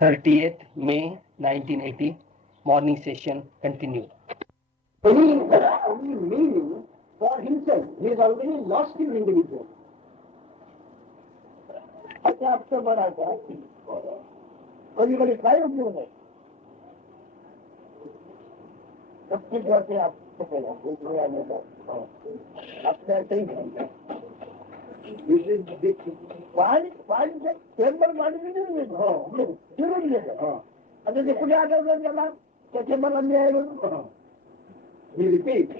30th May 1980, morning session continued. Any meaning for himself. He has already lost his individual. अच्छा आपसे बड़ा था कभी कभी ट्राई होती हो नहीं सबके घर से आपको पहला आपने ऐसे ही चेम्बर पानी भी नहीं जरूर लेगा अच्छा जो कुछ आगे चला तो चेम्बर बन जाएगा He repeats,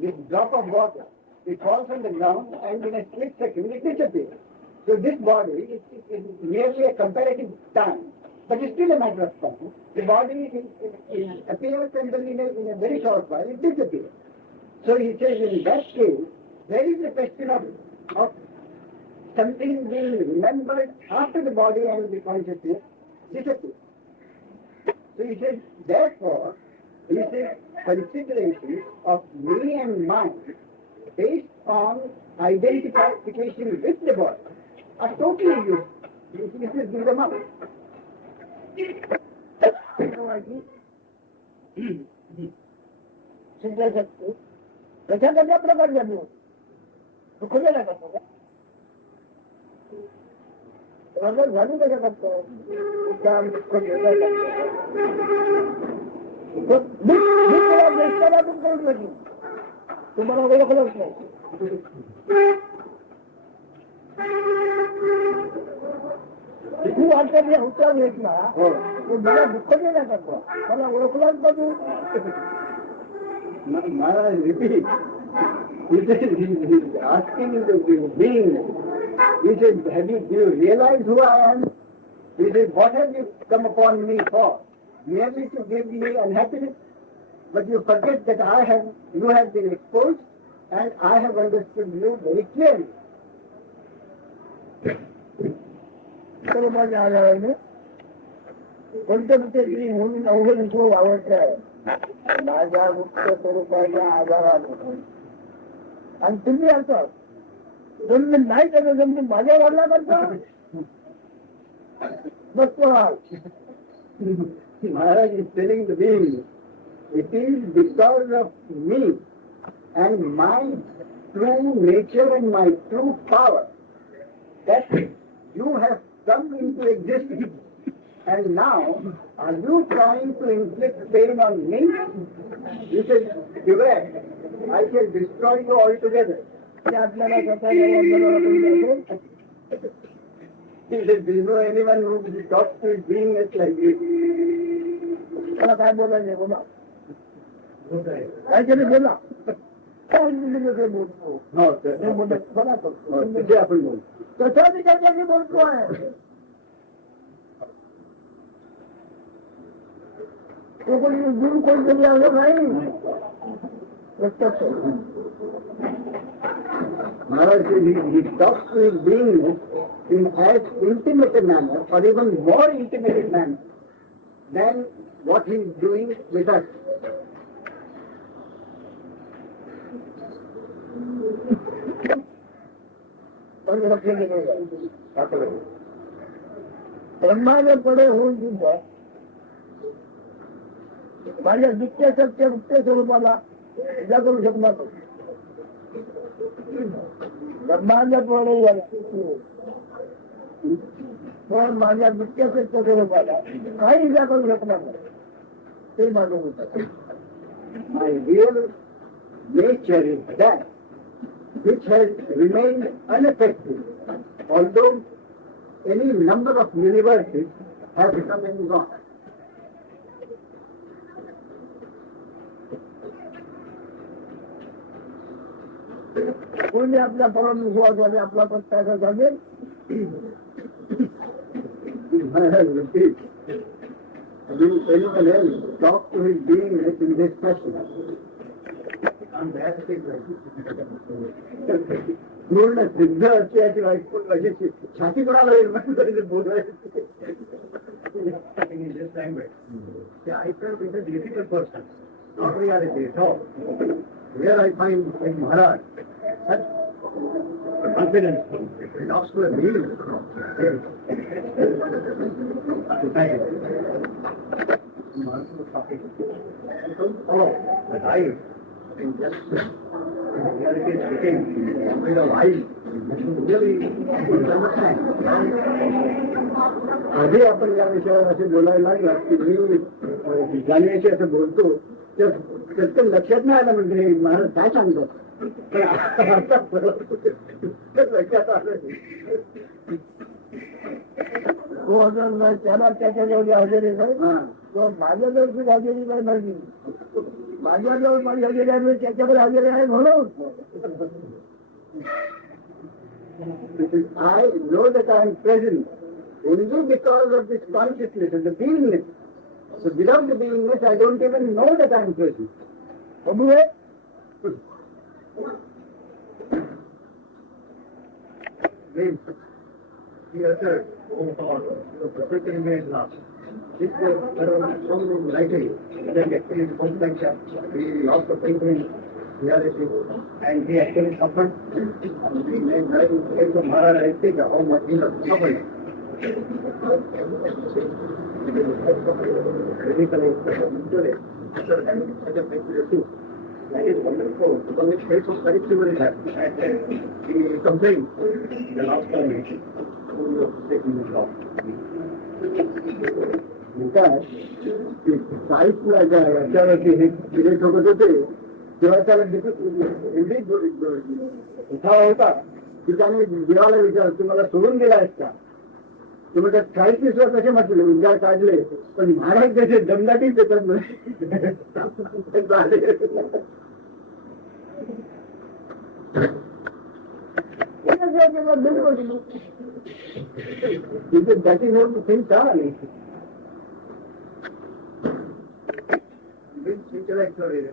this drop of water, it falls on the ground and in a split second it disappears. So this body is merely a comparative time, but it's still a matter of time. The body appears and then in a very short while it disappears. So he says in that case, there is a question of something being remembered after the body and the consciousness disappears. So he says, therefore, he says, considerations of me and mine based on identification with the body are totally useless. This is give them up. कशा कशा प्रकार झाली तू खुलेला करतो का झाली कशा करतो काम तुम्हाला ओळखलंच नाही तू आता मी होता येत ना मला दुःख देण्या करतो मला ओळखलाच बघू Maharaj repeats, he is asking the being, he said, do you realize who I am? He said, what have you come upon me for? Merely to give me unhappiness? But you forget that you have been exposed and I have understood you very clearly. चलो माझ्या आधाराने कोणतं तरी म्हणून अवघड खूप आवडतं आहे माझ्या मुक्त स्वरूपाच्या आधाराने आणि तुम्ही असं तुम्ही नाही करत तुम्ही माझ्या वडला करता बघतो Maharaj is telling the being, it is because of me and my true nature and my true power that you have come into existence. And now, are you trying to inflict pain on me? You said, beware, I shall destroy you altogether. He said, there is no anyone who talks to his beingness like this. काय बोलायचे बोला काहीतरी बोला आपण बोल कशाची कशाची बोलतो आहे तो कोणी गुरु कोणतरी असं नाही प्रत्यक्ष Maharaj, he talks to his being in as intimate a manner or even more intimate manner than what he is doing with us. ब्रह्माने पडे होऊन सुद्धा माझ्या नित्य सत्य मुक्त स्वरूपाला पूजा करू शकणार ब्रह्माने पडे पण माझ्या नित्य सत्य स्वरूपाला काही इजा करू शकणार नाही ते माझं होतं My real nature is that which has remained unaffected, although any number of universes have become and gone. कोणी आपल्या परम विश्वासाने आपला पत्ता सांगेल Will anyone else talk to his being in this fashion? पूर्ण सिद्ध असल्याची अशी छाती कोणाला निर्माण करायचं बोलायचं I felt it's a difficult person, not reality at all. Here I find in Maharaj such confidence, it talks to a being. society. Oh, but I in just reality speaking, with a life, really understand. आधी आपण या विषयावर असे बोलायला लागला की मी जाणण्याशी असं बोलतो तर त्याचं लक्षात नाही आलं म्हणजे महाराज काय सांगतात पण आता लक्षात आलं तो अजून त्याला त्याच्या जेवढी हजेरी आहे तो माझ्याजवळ सुद्धा हजेरी काय नव्हती माझ्याजवळ माझी हजेरी आहे त्याच्याकडे हजेरी आहे म्हणून I know that I am present only because of this consciousness and the beingness. So without the beingness, I don't even know that I am present. Anyway, he uttered, oh God, the second way last. This was so many writing that actually he lost the faith in reality and he actually suffered. And he made the Maharaj, I think, how much he was suffering. That is wonderful. Because it takes us very similar. He complained the last time he was taking this off. Because साईटला याच्यावरती हे किडे ठोकत होते तेव्हा त्याला एवढी उठावा होता की त्याने देवाला विचारलं तुम्हाला सोडून गेला आहेस का तुम्ही त्यात 40 वर्ष कसे म्हटले उद्या काढले पण महाराज त्याचे दमदाटीच देतात that is what the things are.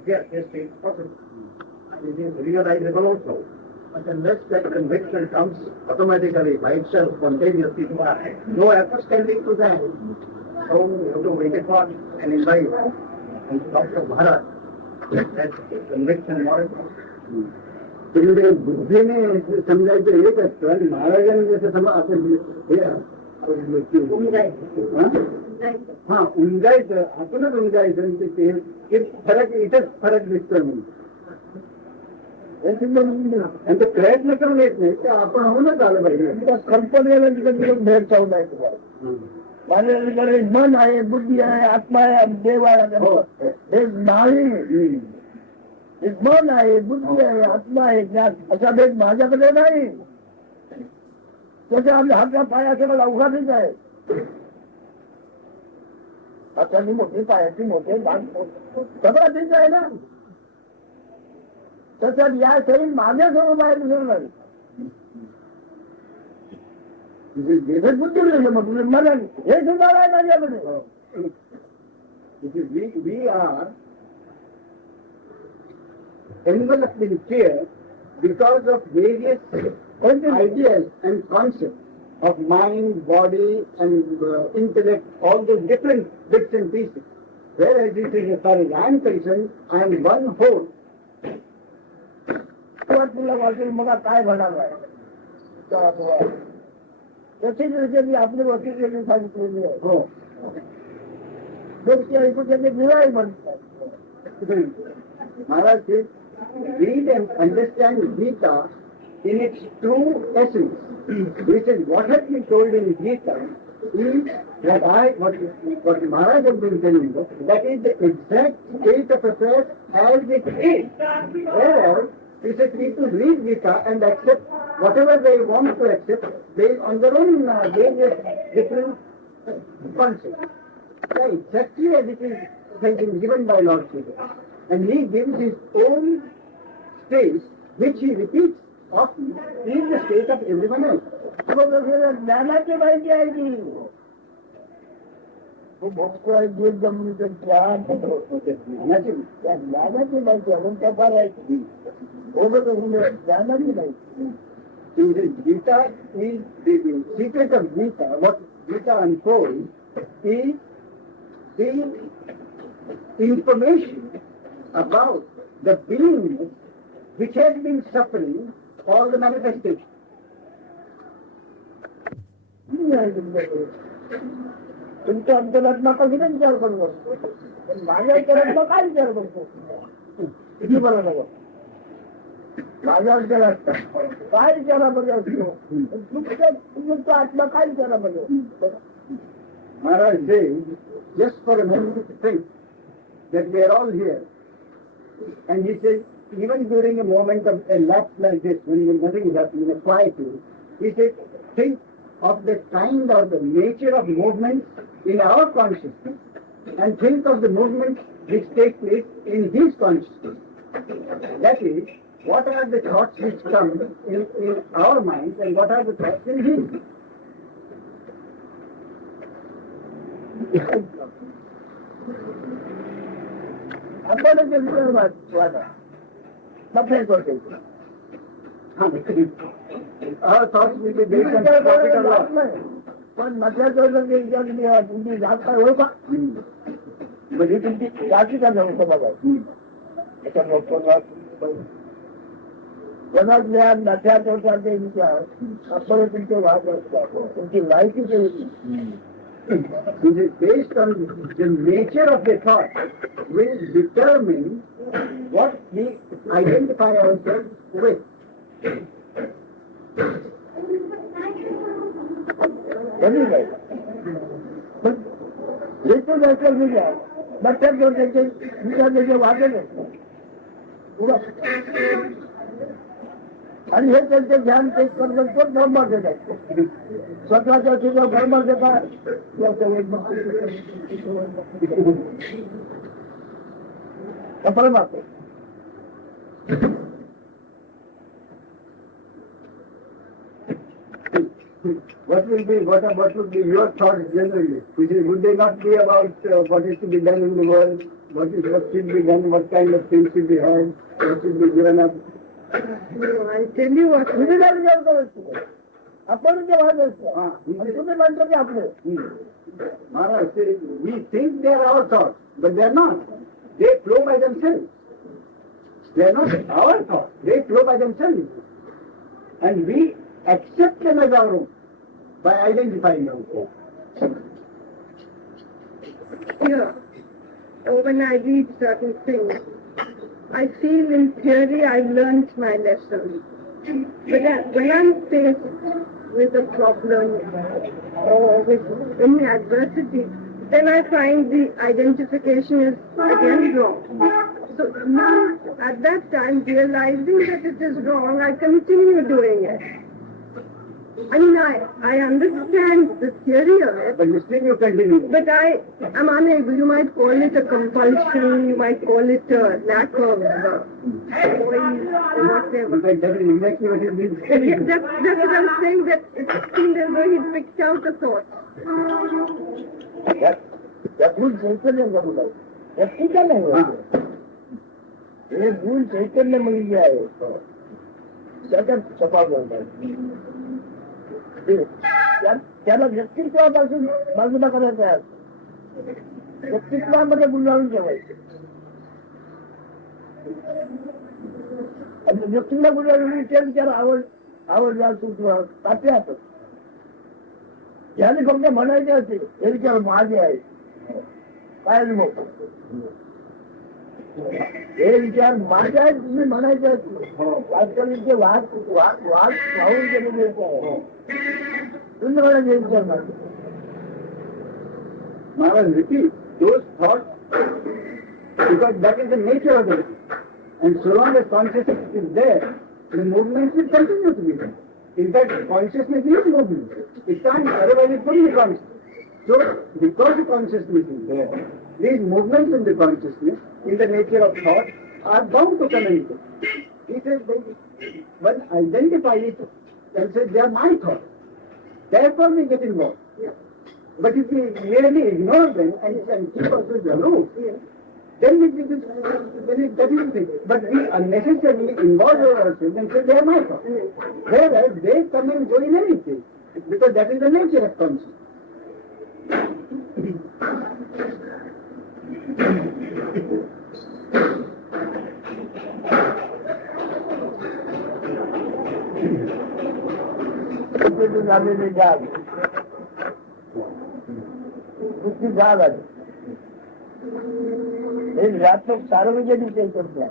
Yes, it's possible. And it is realizable also. But unless that conviction comes automatically by itself, spontaneously, no efforts can lead to that. So you have to wait it for and invite and talk to Maharaj. That conviction more. तिकडे बुद्धीने समजायचं एक असतं आणि महाराजांनी जसं हा उंजायचं आतूनच उंजायचं ते फरक इथंच फरक दिसतोय म्हणून आणि ते प्रयत्न करून येत नाही ते आपण होऊनच आलं पाहिजे कल्पनेला तिकडे भेट चालू आहे माझ्याकडे मन आहे बुद्धी आहे आत्मा आहे देव आहे हे नाही मन आहे बुद्धी आहे आत्मा आहे ज्ञान असा भेद माझ्याकडे नाही त्याच्या आमच्या हातच्या पायाच्या मला अवघातच आहे हाताची मोठी पायाची मोठे सगळं ठीक आहे ना तसं या शरीर माझ्या समोर बाहेर दिसणार बुद्धी म्हटलं मला हे सुद्धा आहे माझ्याकडे we are enveloped in fear because of various ideas and concepts of mind, body and intellect, all those different bits and pieces. Whereas it is as far as I am concerned, I am one whole. तुला वाटेल मला काय म्हणाल आहे तशीच रीती मी आपली वकील सांगितलेली आहे हो त्याचे विवाही म्हणतात महाराज read and understand Gita in its true essence, which is what has been told in Gita, is that what Maharaj has been telling us, that is the exact state of affairs as it is. Whereas, he said we to read Gita and accept whatever they want to accept based on their own various different concepts. So exactly as it has been given by Lord Shiva. And he gives his own state, which he repeats often, is the state of everyone else. ज्ञानाची माहिती आहे की ज्ञानाची माहिती आहे त्या फार आहे ज्ञानाची माहिती Gita is the secret of Gita. What Gita unfolds is the information about the beingness which has been suffering all the manifestations. तुमच्या अंतरात्मा कधी विचार करू शकतो, पण माझ्या अंतरात्मा काय विचार करतो किती बरोबर आहे. माझ्या अंतरात्मा काय विचारामध्ये असतो, तुमचा आत्मा काय विचारामध्ये असतो. Maharaj says, just for a moment to think that we are all here. And he says, even during a moment of a lapse like this, when nothing is happening, a quietude, he says, think of the kind or the nature of movements in our consciousness, and think of the movements which take place in his consciousness. That is, what are the thoughts which come in our minds, and what are the thoughts in his? आपण पण मधल्या तुमची जात काय ओळखा म्हणजे तुमची जाती का नव्हतं बघा कोणाच ज्ञान नथ्या तोटाचे विचार आपण तुमचे वाद असतात तुमची लायकी It is based on the nature of the thought will determine what we identify ourselves with. आणि हे त्यांचे ध्यान तेच करतात तो धर्मात देतात स्वतःच्या तुझा धर्मात देतात परमात्मा. What would be your thoughts generally? Would they not be about what is to be done in the world, what should be done, what kind of things should be had, what should be given up? I tell you what, आपण जेव्हा असतो तुम्ही म्हणतो की आपले महाराज, we think they are our thoughts, but they are not. They flow by themselves. They are not our thoughts. They flow by themselves. And we accept them as our own by identifying them. Yeah. When I read certain things, I feel in theory I've learned my lesson. But when I'm faced with a problem or with any adversity, then I find the identification is again wrong. So now, at that time, realizing that it is wrong, I continue doing it. I mean, I understand the theory of it. But still you continue. But I am unable. You might call it a compulsion, you might call it a lack of choice, whatever. But that is exactly what it means. Yeah, that's what I'm saying, that it seemed as though he picked out a thought. That भूल चैतन्य का बोला व्यक्तिका नहीं है, ये भूल चैतन्य मिल गया है सगळं छपा बोलतात त्याला व्यक्तित्वापासून बाजूला करायचं आहे, व्यक्तित्वामध्ये गुंडाळून ठेवायचं. आणि व्यक्तीला गुंडाळून ते विचार आवडला सुचवा तात्यात याने फक्त म्हणायचे असते हे विचार माझे आहे काय मग हे विचार माझे आहेत तुम्ही म्हणायचे असते वाद वाहून गेलेले तुम्ही म्हणायचे हे विचार माझे. Maharaj repeat those thoughts because that is the nature of it, and so long as consciousness is there, the movements will continue to be there. In fact, consciousness is movement. It can't, otherwise it couldn't be conscious. So, because the consciousness is there, these movements in the consciousness, in the nature of thought, are bound to communicate. He says, one identifies it and says, they are my thoughts. Therefore we get involved. But if we merely ignore them and keep ourselves aloof, then that is the thing. But we unnecessarily involve ourselves and say they are my thoughts. Whereas they come and go in anything, because that is the nature of consciousness. उसकी जाग आ जाए। एक रात तो 4 बजे भी चल सकते हैं,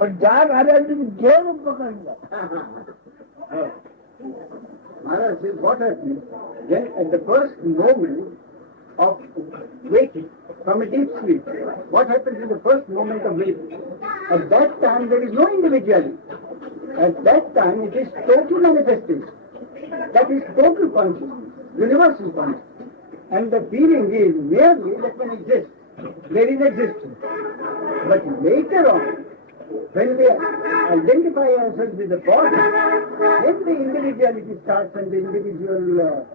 और जाग आ जाए तो जो रूप पकड़ लिया। Maharaj says, what happens then at the first moment of waking from a deep sleep? What happens in the first moment of waking? At that time there is no individuality. At that time it is total manifestation. That is total consciousness, universal consciousness. And the feeling is merely that when exists, there is existence. But later on, when we identify ourselves with the body, then the individuality starts and the individual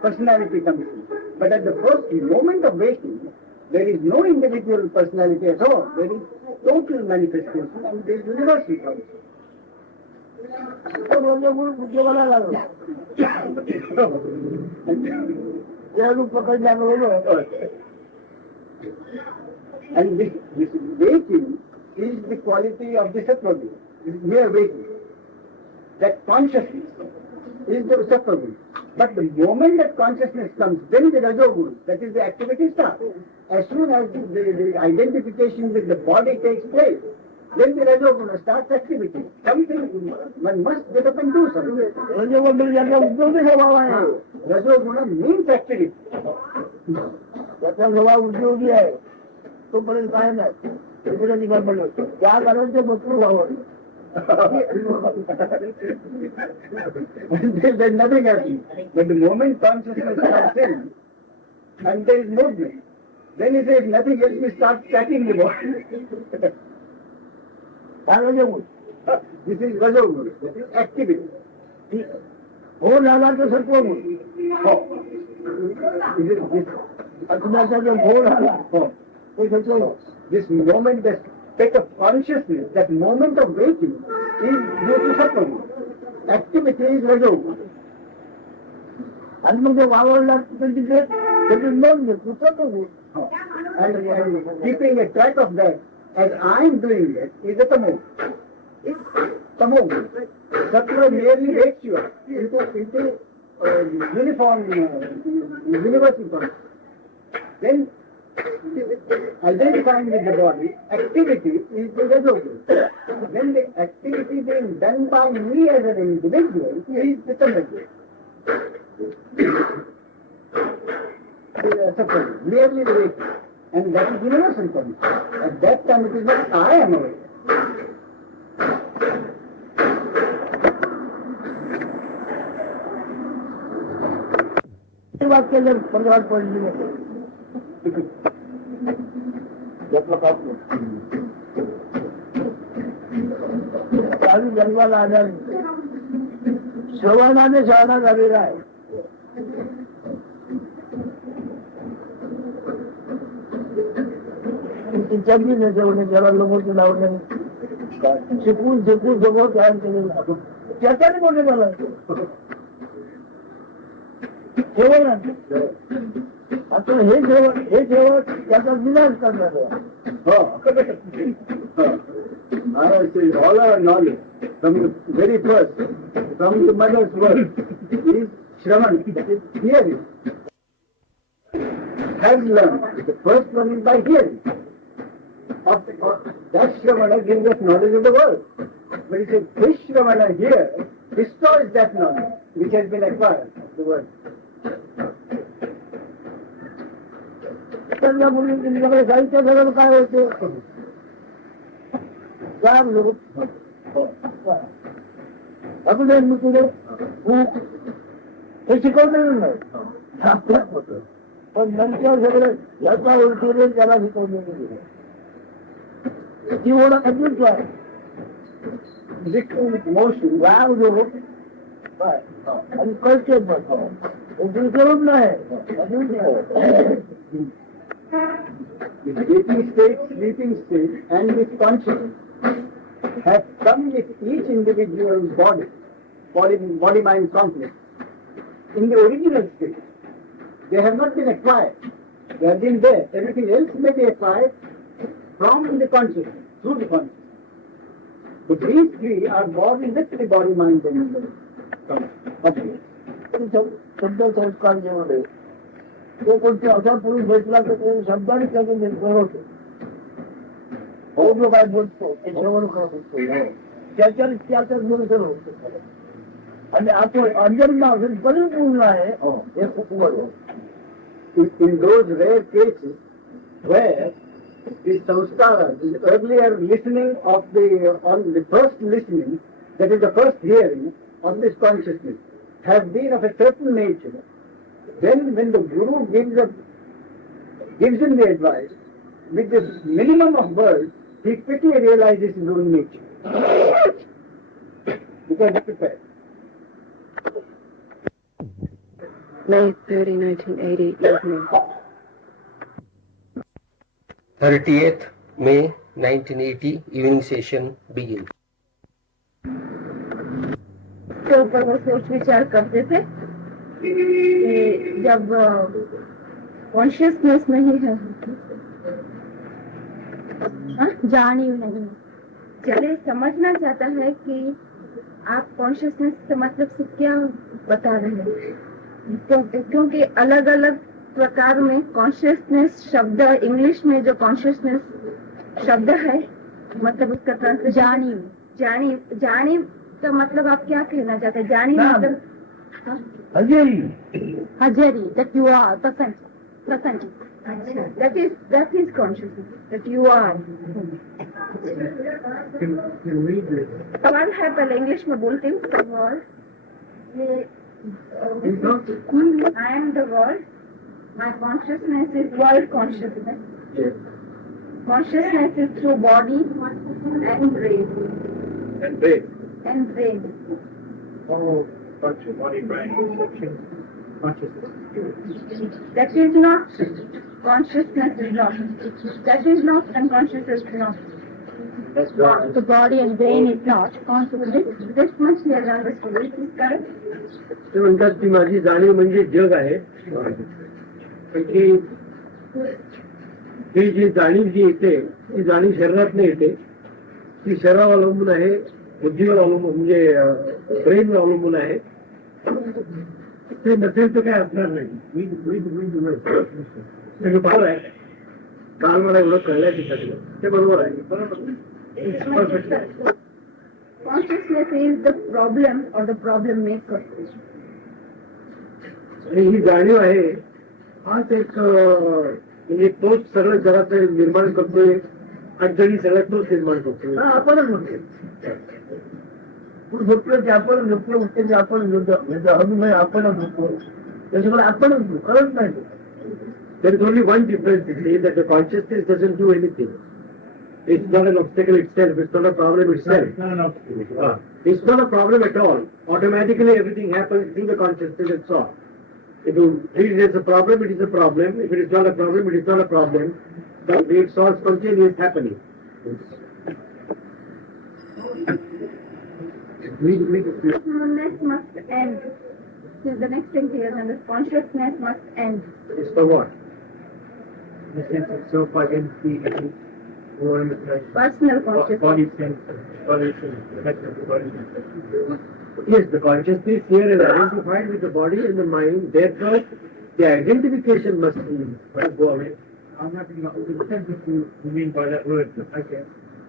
personality comes in. But at the first moment of waking, there is no individual personality at all. There is total manifestation and there is universal consciousness. And this waking is the quality of the sattva guna, this mere waking. That consciousness is the sattva guna. But the moment that consciousness comes, then the rajoguna, that is the activity starts. As soon as the identification with the body takes place, then the rajoguna starts activity. Something, one must get up and do something. Rajoguna means activity. तो बड़े कायम है, इधर निकल पड़ो, क्या करो जो बच्चों लाओ। There's nothing happening. But the moment consciousness comes in, and there is movement, then he says nothing else, we start tracking the body. This is Rajoguna, this is activity. Whole Lala to Sattva. This moment, that state of consciousness, that moment of waking is due to sattva. Activity is rajoguna. And keeping a track of that, as I am doing it, is a tamo. Tamo. Sattva merely wakes you up into uniform, universal consciousness. Then identifying with the body, activity is the rajoguna. When the activity being done by me as an individual is the tamoga. Merely the waking. And that is universal consciousness. At that time it is not I am awake. बात के लिए परिवार पढ़ लिए जंगल आधार श्रवणा ने श्रवणा कर रहा है जल्दी नहीं से उन्हें जरा लोगों के लाने सुकून सुकून सुकून ध्यान के लिए क्या क्या नहीं बोलने वाला तो हे जेवण त्याचा विनाश करणार आहे. Maharaj says all our knowledge from the very first, from the mother's word, is Shravan, that is hearing. Has learned. The first one is by hearing. That Shravana gives us knowledge of the world. But he says this Shravana here destroys that knowledge which has been acquired of the world. साहित्य जगत काय होते आपण तुझे हे शिकवलेलं नाही पण नंतर सगळं याचा उलटून त्याला शिकवलेलं गेलं ती ओळख अजून काय मोशन वाव जो आणि कळते करून नाही The waking state, sleeping state, and with consciousness have come with each individual body-mind complex in the original state. They have not been acquired. They have been there. Everything else may be acquired from the consciousness, through the consciousness. But these three are born with the body-mind and the consciousness. तो कोणते असा पुरुष भेटला तर तो शब्दाने त्याचं निर्भर होतो. हो जो काय बोलतो त्याच्यावर करत असतो त्याच्याच निर्भर होतो. आणि आपण अंजन्मा अजून परिपूर्ण आहे हे खूप बरोबर. In those rare cases where the samskara, the earlier listening of on the first listening, that is the first hearing of this consciousness, has been of a certain nature, then when the Guru gives him the advice, with the minimum of words, he quickly realizes his own nature. Because he's prepared. May 30, 1980 evening. 30th May 1980 evening session begins. के ऊपर वो सोच विचार करते थे कि जब consciousness नहीं है, जानियो नहीं, चले समझना चाहता है कि आप कॉन्शियसनेस से मतलब से क्या बता रहे हैं, क्योंकि अलग अलग प्रकार में कॉन्शियसनेस शब्द, इंग्लिश में जो कॉन्शियसनेस शब्द है मतलब उसका ट्रांसलेशन जानी का मतलब आप क्या कहना चाहते हैं? जानी मतलब हजरी, that you are present. That is consciousness, that you are. सवाल है, पहले इंग्लिश में बोलती हूँ. सवाल I am the world. My consciousness is world consciousness. Yes. Consciousness is through body and brain. And brain. Oh, body, brain, perception, consciousness. That is not consciousness is not. That is not, and consciousness is not. That's right. The body and brain is not. This much he has understood. Is this correct? ते म्हणतात ती माझी जाणीव म्हणजे जग आहे. पण ही जी जाणीव जी येते ती जाणीव शरीरात नाही येते. ती शरीरावर अवलंबून आहे, बुद्धीवर अवलंबून म्हणजे ब्रेनवर अवलंबून आहे. ते नसेल तर काय असणार नाही. ते बरोबर आहे. काल मला एवढं कळलंय तिच्यातलं ते बरोबर आहे. Consciousness is the problem or the problem maker. ही जाणीव आहे हाच एक म्हणजे तोच सगळं जगात निर्माण करतोय. अडचणी सगळ्यात तोच निर्माण करतोय. आपणच म्हणतो झोपलो की आपण झोपलो उठते की आपण अभिनय आपणच झोपतो. त्याच्यामुळे आपणच कळत नाही. There is only one difference is that the consciousness doesn't do anything. It's not an obstacle itself. It's not a problem itself. It's not an obstacle. It's not a problem at all. Automatically everything happens through the consciousness itself. If you treat it as a problem, it is a problem. If it is not a problem, it is not a problem. But it solves spontaneous happening. Consciousness must end. So the next thing here, and the consciousness must end. It's for what? The sense of self identity, Personal consciousness. body sense, yes, the consciousness here is identified with the body and the mind. Therefore, the identification must go away. I'm not in the sense that you mean by that word. Okay,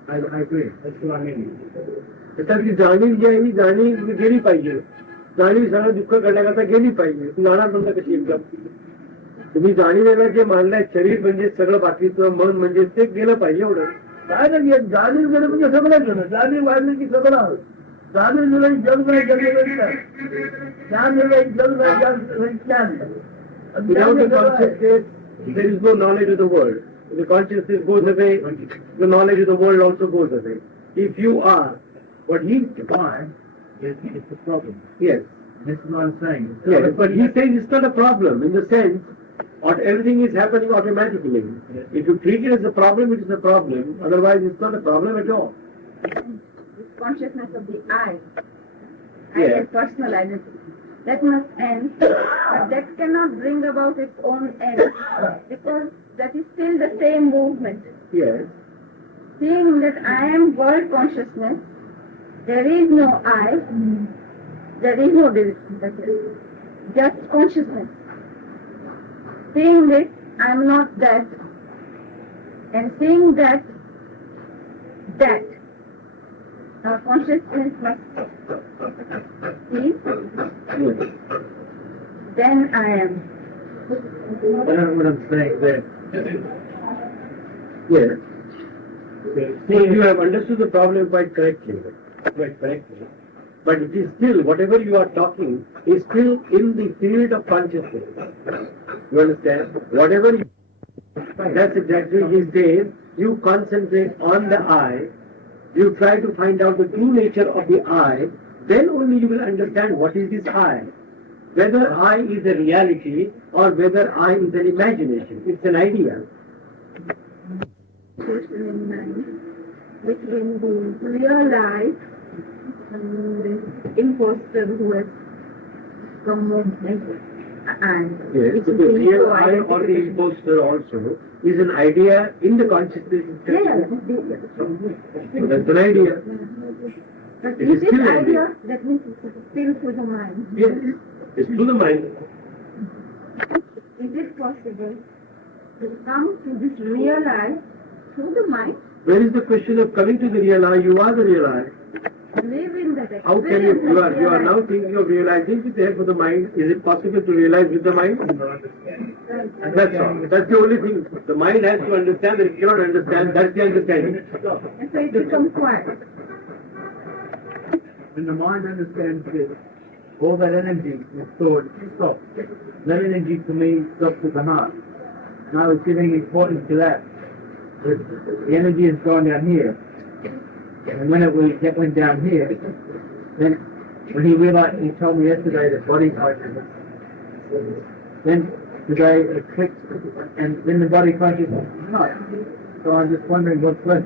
I agree. That's what I mean. त्याची जाणीव जी आहे ही जाणीव गेली पाहिजे. जाणीव सगळं दुःख करण्याकरता गेली पाहिजे. ती जाणार म्हणता कशी एकदम. तुम्ही जाणीवेला जे मानलाय शरीर म्हणजे सगळं बाकीचं, मन म्हणजे ते गेलं पाहिजे एवढं. काय नाही जाणीव गेलं म्हणजे सगळं गेलं. जाणीव वाढली की सगळं आलं. जाणीव गेलं जग नाही ज्ञान गेलं जग नाही ज्ञान. Without the consciousness, there is no knowledge of the world. If the consciousness goes away, the knowledge of the world also goes away. If you are what he defined, it's a problem. Yes. This is what I'm saying. Yes, but he says it's not a problem in the sense that everything is happening automatically. Yes. If you treat it as a problem, it is a problem. Otherwise, it's not a problem at all. This consciousness of the I, Yes. personal identity, that must end, but that cannot bring about its own end, because that is still the same movement. Yes. Seeing that I am world consciousness, there is no I, there is no division, just consciousness. seeing it, I am not that. And seeing that, that. Our consciousness must see, then I am. What I'm saying there. Yes. See, you have understood the problem quite correctly. But it is still, whatever you are talking is still in the field of consciousness. You understand? Whatever you... That's exactly, he says, you concentrate on the I, you try to find out the true nature of the I, then only you will understand what is this I. Whether I is a reality or whether I is an imagination. It's an idea. Between the real life and the imposter who has come and Yes, so the real I or the imposter also is an idea in the consciousness. So that's an idea. But It is is this still an idea, that means it's still through the mind. Yes, it's to the mind. Is it possible to come to this real life through the mind? Where is the question of coming to the real I? You are the real I. Live in that experience. How can you? You are real now life. thinking of realizing with the help of the mind. Is it possible to realize with the mind? That's all. That's the only thing. The mind has to understand that it cannot understand. That's the understanding. And so it becomes quiet. When the mind understands this, all that energy is stored, stops. That energy to me stops with the heart. Now it's giving importance to that. The energy is going down here. And when it went down here, then when he realized, he told me yesterday that body consciousness, then today it clicked, and then the body consciousness is not. So I'm just wondering what's left.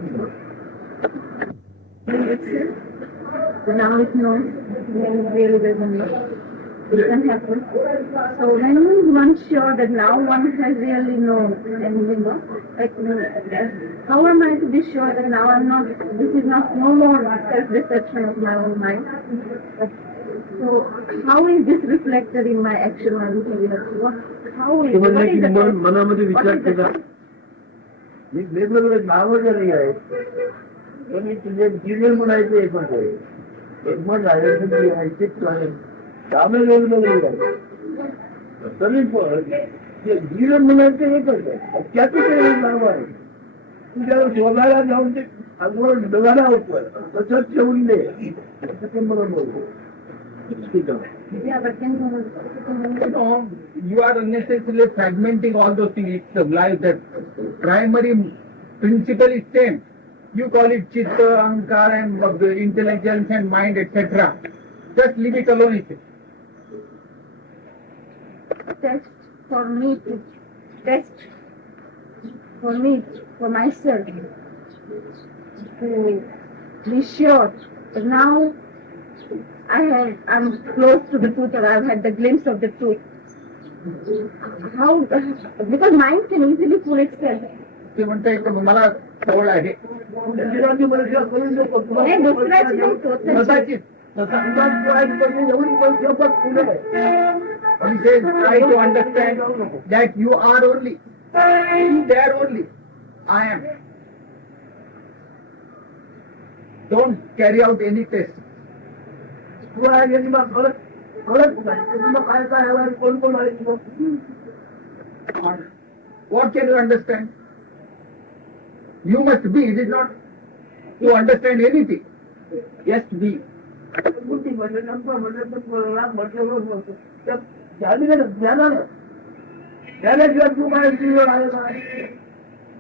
So now it knows when it really doesn't know. It can happen. So when one's sure that now one has really known, and like, how am I to be sure that now I'm not, this is not no more self-deception of my own mind? So how is this reflected in my action or behavior? What is the test? जीवन बनाते ये करते क्या शोधाला जाऊन ते अगोदर डोगाला ऊपर तसंच ठेवून दे Yeah, but then You are unnecessarily fragmenting all those things. It's the life, that primary principle is same. You call it chitta, ankar, and intelligence and mind, etc. Just leave it alone. test for me to test for me, for myself, to be sure that now I'm close to the truth, or I've had the glimpse of the truth. How? Because mind can easily fool itself. ते म्हणता एक मला सवड आहे हे दुसऱ्याची नाही स्वतःची. He says, try to understand that you are only, there only, I am. Don't carry out any test. What can you understand? You must be, it is not to understand anything. Just be.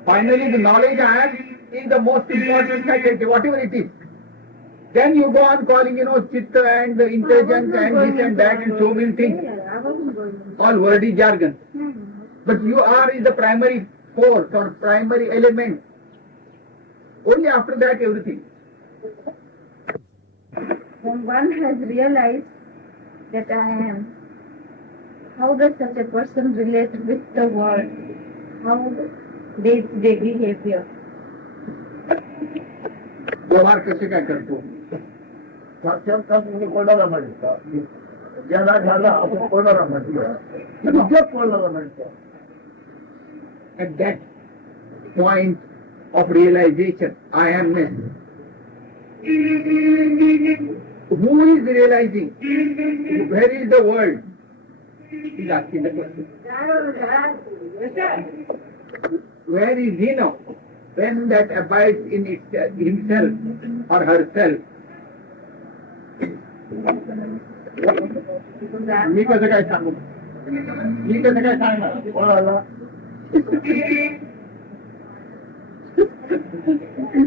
Finally, the knowledge I have is the most important faculty, whatever it is. Then you go on calling, chitta and the intelligence and this and that and so many things. I wasn't going. All wordy jargon. But you are is the primary force or primary element. Only after that everything. When one has realized that I am, how does such a person relate with the world? How day-to-day behavior? व्यवहार कैसे क्या करते हो कोणाला म्हणतात ज्याला झाला आपण कोणाला म्हणतो जग कोणाला म्हणतो at that point of realization, I amness. Who is realizing? Where is the world? He's asking the question. Where is he now? When that abides in himself or herself. मी कसं काय सांगू? मी कसं काय सांगणार? कोणाला?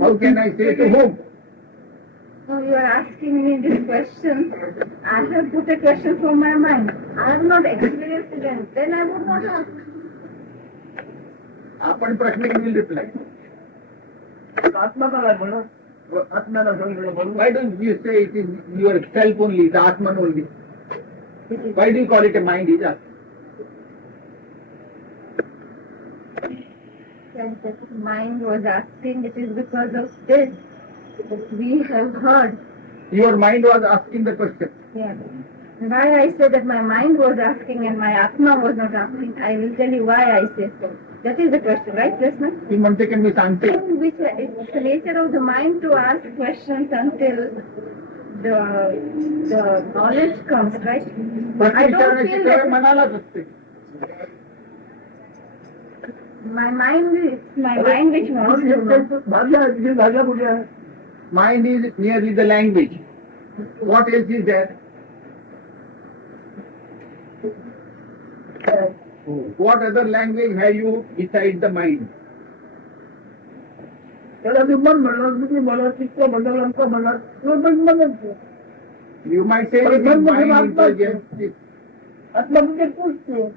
How can I say to whom? So you are asking me this question. I have put a question from my mind. I have not experienced it, then I would not ask. आपण प्रश्न will reply. आत्मा काय म्हणून आत्म्याला सांगितलं म्हणून Why don't you say it is yourself only, the Atman only? Why do you call it a mind? Is that? Since the mind was asking, it is because of this that we have heard. Your mind was asking the question. Yeah. Why I say that my mind was asking and my Atma was not asking, I will tell you why I say so. That is the question, right, Krishna? ती म्हणते की मी सांगते. Which it's the nature of the mind to ask questions until the knowledge comes, right? प्रश्न I don't विचारण्याची feel सवय that मनालाच असते. my mind is my mind which wants to know. भाषा तुझी भाषा कुठे आहे? Mind is merely the language. What else is there? What other language have you besides the mind? त्याला मी मन म्हणणार, मी म्हणणार, चित्त म्हणणार, अंक म्हणणार, तो पण म्हणत. You might say it is mind intelligence. आत्मा म्हणजे पुसते.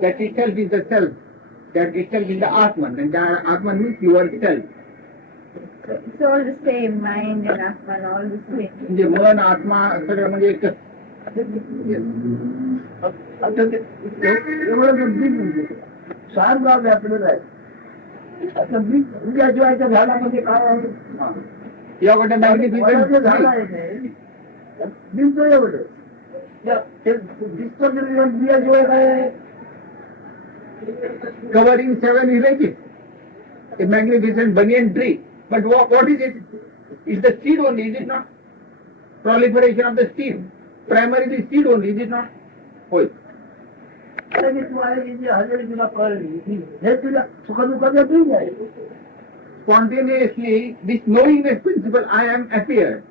That itself is the self. That itself is the Atman. And the Atman means yourself. It's all the same, mind and Atman, all the same. म्हणजे मन आत्मा सगळं म्हणजे एकच. आता ते एवढं बीज म्हणजे सार गाव व्यापलेलं आहे. आता बीजाच्या झाडामध्ये काय आहे? You got a magnificent झाड tree. आहे ते. बीज तो एवढं. ते दिसतं बियाशिवाय काय आहे? Covering 7 villages. A magnificent banyan tree. But what is it? It's the seed only, is it not? Proliferation of the seed. Primarily seed only, is it not? होय. आणि तू आहे की जी हजेरी तुला कळली हे तुला सुखदुःखाचं बीज आहे. Spontaneously, this knowingness principle, I am appeared.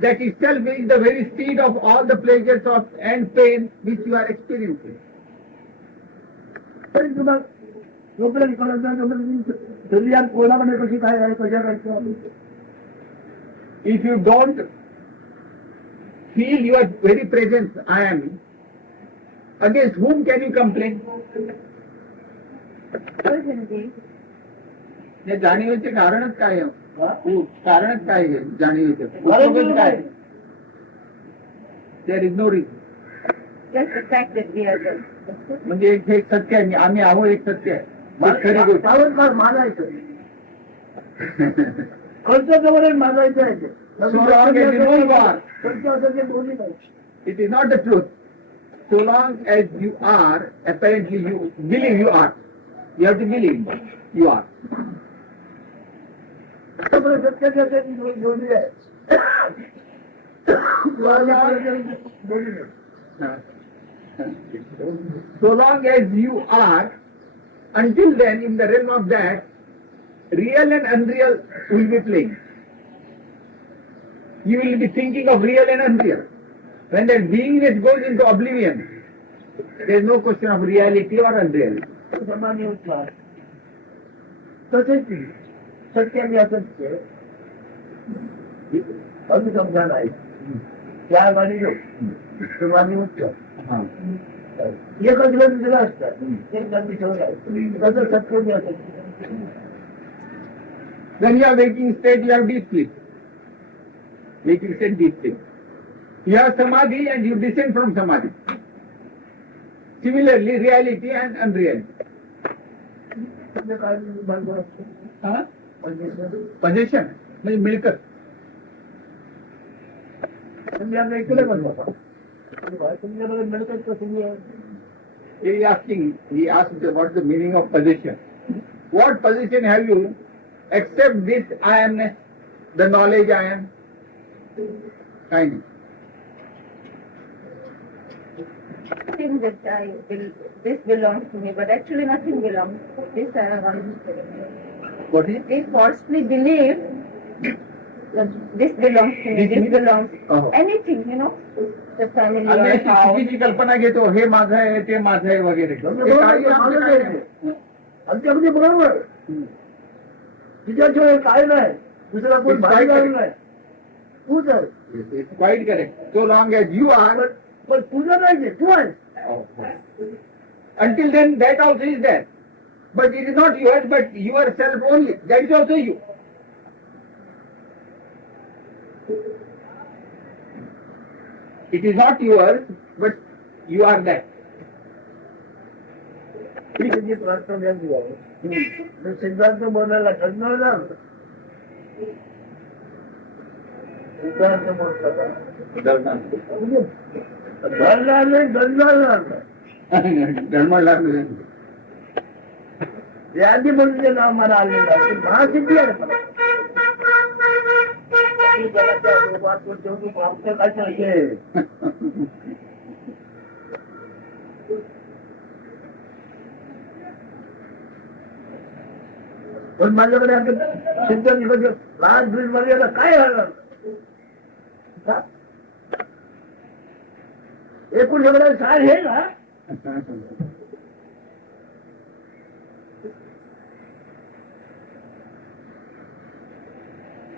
That itself is the very seed of all the pleasures of and pain which you are experiencing. तरी तुला जोपर्यंत कळत नाही तोपर्यंत शरीरात कोणाकडे कशी काय आहे कशा करायचं. If you don't feel your very presence, I am, against whom can you complain? Certainly. या जाणीवेचे कारणच काय आहे? कारणच काय आहे जाणीवेचे? उपयोगच काय? There is no reason. Just the fact that we are there. म्हणजे हे सत्य आहे, आम्ही आहोत एक सत्य आहे. ही खरी गोष्ट. सावधकार मानायचं खर्च जवळ मानायचं आहे ते. So long as you know you are, खर्च असं ते बोली नाही. it is not the truth. So long as you are, apparently you believe you are. You have to believe you are. त्यामुळे सत्याच्या बोली आहे. बोली नाही. So long as you are, until then, in the realm of that, real and unreal will be playing. You will be thinking of real and unreal. When that beingness goes into oblivion, there is no question of reality or unreality. समानी उत्साह तसेच सत्य आणि असत्य अभिसंधान आहे. त्या गाडी समानी उत्साह एकच दिलं असतात एक गाडी ठेवलं आहे तसं सत्य आणि असत्य. When you are waking state, you have deep sleep. Waking state, deep sleep. You have samadhi and you descend from samadhi. Similarly, reality and unreality. Huh? Possession म्हणजे मिळकत. तुम्ही आम्ही ऐकलं म्हणतो तुमच्याकडे मिळतात का तुम्ही he is asking, he asked what is the meaning of position. What position have you except this I amness, the knowledge I am? Kind. Think that this belongs to me, but actually nothing belongs. This I have understood. What is? They falsely believe that this belongs to me, this belongs Oh. anything, you know, the family आणि or house. चुकीची कल्पना घेतो हे माझं आहे ते माझं आहे वगैरे ते काही आमचं काही नाही. आमच्या म्हणजे बरोबर तिच्याशिवाय काय नाही दुसरा कोण भागीदार नाही तूच आहे It's quite correct. So long as you are, पण तुझं नाही तू आहे until then that also is there. But it is not yours, but yourself only. That is also you. It is not yours, but you are that. ठीक आहे प्रार्थना द्यायची आहे सिद्धार्थ बोलायला करणार सिद्धार्थ बोलतात धरणार नाही धरणार धर्मला यादी म्हणून नाव मला आलेलं आहे महासिद्धी आहे मला प्राप्त करायचं पण माझ्याकडे आता सिद्धांत लास्ट ब्रिज मध्ये आता काय झालं एकूण सगळं सार हे ना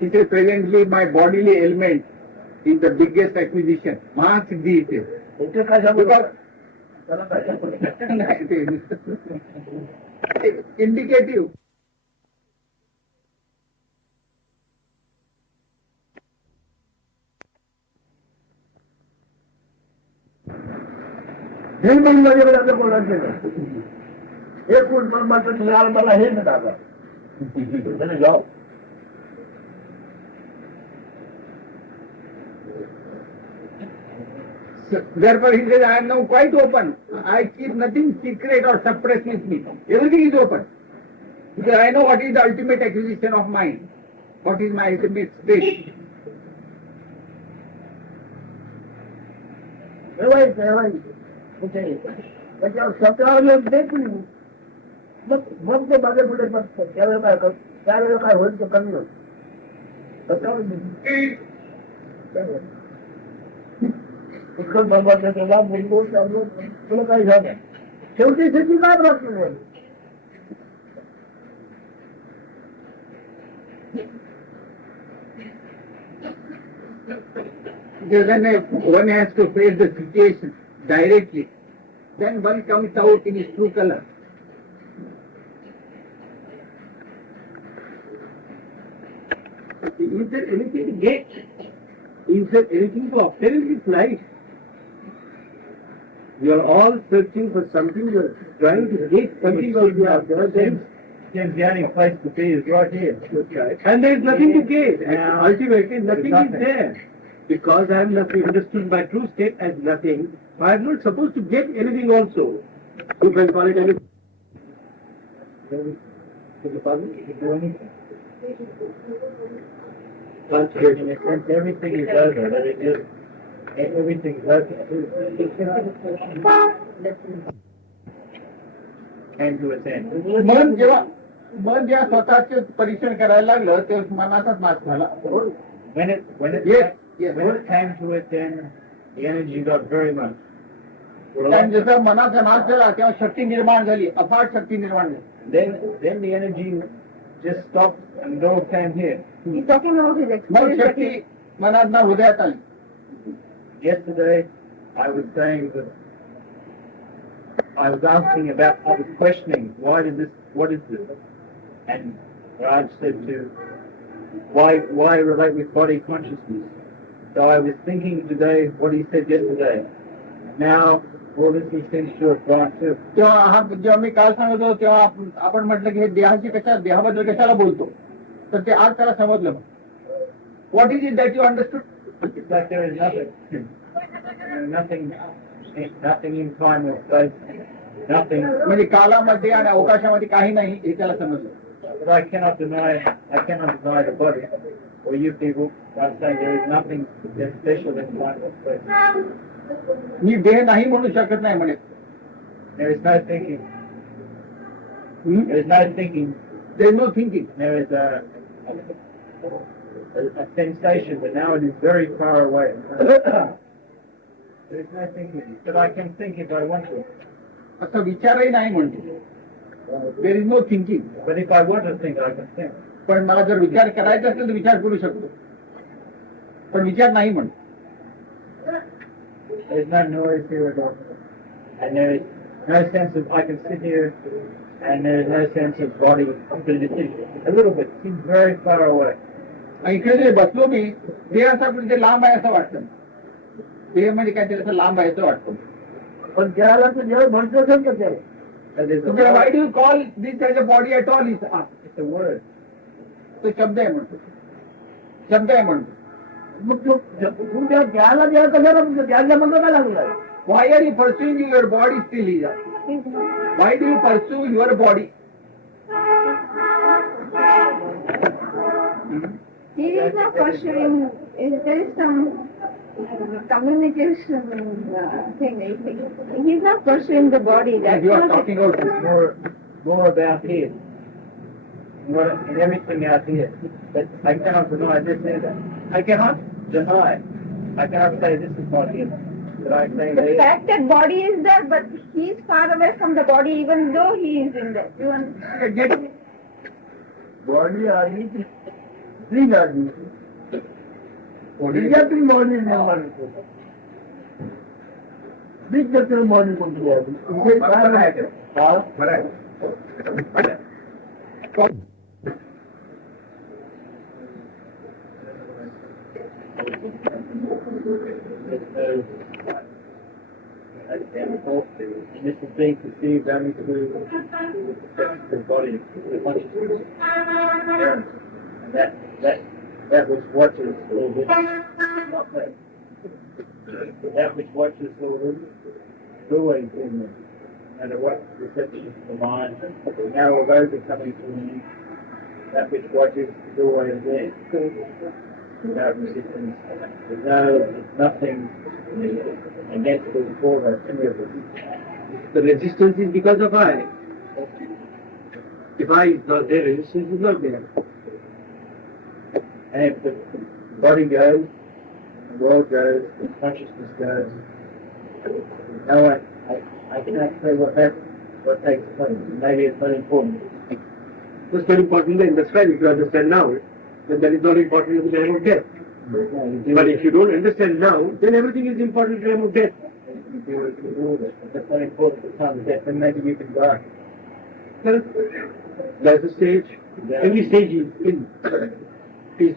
It is presently my bodily ailment is the biggest acquisition. Mahasiddhi it is. इथे काय सांगू Because त्याला काय सांगू नाही, ते indicative. हे म्हणून माझ्याकडे आता बोलायचं नाही एकूण परमात्मा तुझ्या मला हे ना दादा त्याने जाऊ Therefore, he says, I am now quite open. I keep nothing secret or suppressed with me. Everything is open. Because I know what is the ultimate acquisition of mind. What is my ultimate state. त्याच्यावर स्वतःवर देखील मग ते मागे पुढे बघतात त्यावेळेला काय करत त्यावेळेला काय होईल ते कमी होईल इतकं बघायचं त्याला बोलबोल तुला काही झालं शेवटी शेवटी काय प्रश्न नाही Then one has to face the situation directly. Then one comes out in his true color. Is there anything to get? Is there anything to obtain in this life? You are all searching for something, you are trying to get something out there. The only place to be is right here. And there is nothing to get. Ultimately, nothing is there. Because I have nothing understood my true state as nothing, I am not supposed to get anything also. You can call it anything. Everything is over. Everything is over. Came to its end. मन जेव्हा स्वतःचे परीक्षण करायला लागलं तेव्हा मनाचाच नाश झाला. When it came to its end, the energy got very much. आणि जसं मनाचा नाश झाला तेव्हा शक्ती निर्माण झाली, अफाट शक्ती निर्माण झाली. Then the energy just stopped and no came here. He's talking about his mug experience. that शक्ती he- मनात ना हृदयात आली. Yesterday I was saying that I was asking about, I was questioning, what is this? And Raj said why relate with body consciousness? So I was thinking today what he said yesterday. Now, all this he seems to have gone too. जेव्हा मी काल सांगत होतो तेव्हा आपण म्हटलं की हे देहाबद्दल कशाला बोलतो तर ते आज त्याला समजलं. What is it that you understood? That there is nothing in time or space. nothing. म्हणजे कालामध्ये आणि अवकाशामध्ये काही नाही हे त्याला समजलं. But I cannot deny the body. Or you people are saying there is nothing special in time or space. मी देह नाही म्हणू शकत नाही म्हणे. There is no thinking. Hmm? There is no thinking. There is no thinking. There is a sensation, but now it is very far away. There is no thinking. But I can think if I want to. असा विचारही नाही म्हणते. There is no thinking. But if I want to think, I can think. पण मला जर विचार करायचा असेल तर विचार करू शकतो. पण विचार नाही म्हणतो. There is no noise here at all. And there is no sense of, I can sit here and there is no sense of body. But it is a little bit, it seems very far away. आणि इकडे जे बसलो मी देह असा म्हणजे लांब आहे असं वाटतं. देह म्हणजे काहीतरी असं लांब आहे असं वाटतं. पण त्याला तर जेव्हा म्हणतो असेल का त्याला That is a तुम्हाला word. Why do call this as a body at all is It's a word. तो शब्द आहे म्हणतो. शब्द आहे म्हणतो. मग तू त्या त्याला जेव्हा कशाला म्हणतो त्याला म्हणतो काय लागलाय Why are you pursuing your body still, Lisa? Why do you pursue your body? He is not pursuing, there is some communication thing. He is not pursuing the body. That's You are not talking about More about here. More in everything out here. But I cannot deny this either. I cannot deny. I cannot say this is not here. But I say the there is. fact that body is there, but he is far away from the body, even though he is in there. You understand? get body आली ती लागली त्याच्यातून body निर्माण होतो त्याच्यातून body कोणती आली इथे काय माहिती And this is being perceived only through the body, the consciousness. And that which watches all this, not that which watches all this is always in there. No matter what reception of the mind, now although becoming to me, that which watches is always there. Without resistance, there's nothing against or for any of it. The resistance is because of I. If I is not there, resistance is not there. And if the body goes, the world goes, the consciousness goes, no one, I cannot say what takes place. Maybe it's not important. That's very important then. That's right. If you understand now, then that is not important at the time of death. But if you don't understand now, then everything is important at the time of death. If you were to do that, that's not important at the time of death, then maybe you can die. That's the stage. Every stage is in. It's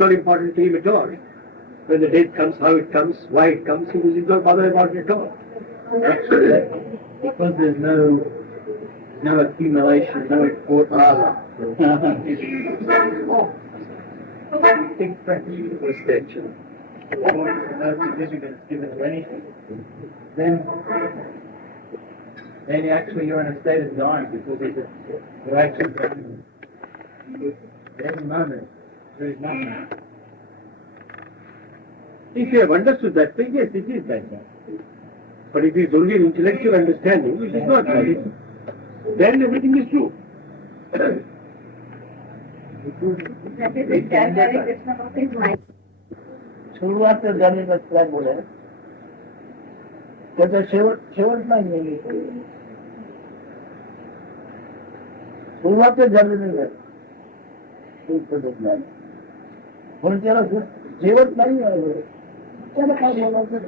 not important to him at all. When the death comes, how it comes, why it comes, he is not bothered about it at all. Actually, because there's no accumulation, no importance. Big practical extension. No significance given to anything. Then actually you're in a state of dying because you're actually dying. At any moment, there is nothing. If you have understood that way, yes, it is like that. But if it is only an intellectual understanding, it is not like it. Then everything is true. That is the characterization of his mind. सुरुवात तर झाली नसल्या बोले त्याचा शेवट नाही आहे सुरुवात तर झालेली नाही म्हणून त्याला शेवट नाही आहे त्याला काय बोलायचं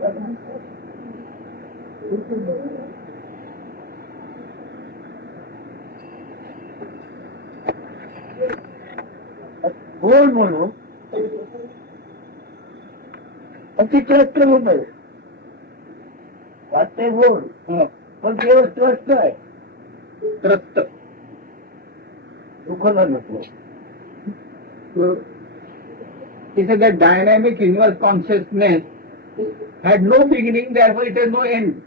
बोल म्हणून अति त्रस्त होत आहे वाटते बोल पण केवळ त्रस्त आहे त्रस्त. दुःखला नको He said that dynamic universe consciousness had no beginning, therefore it has no end.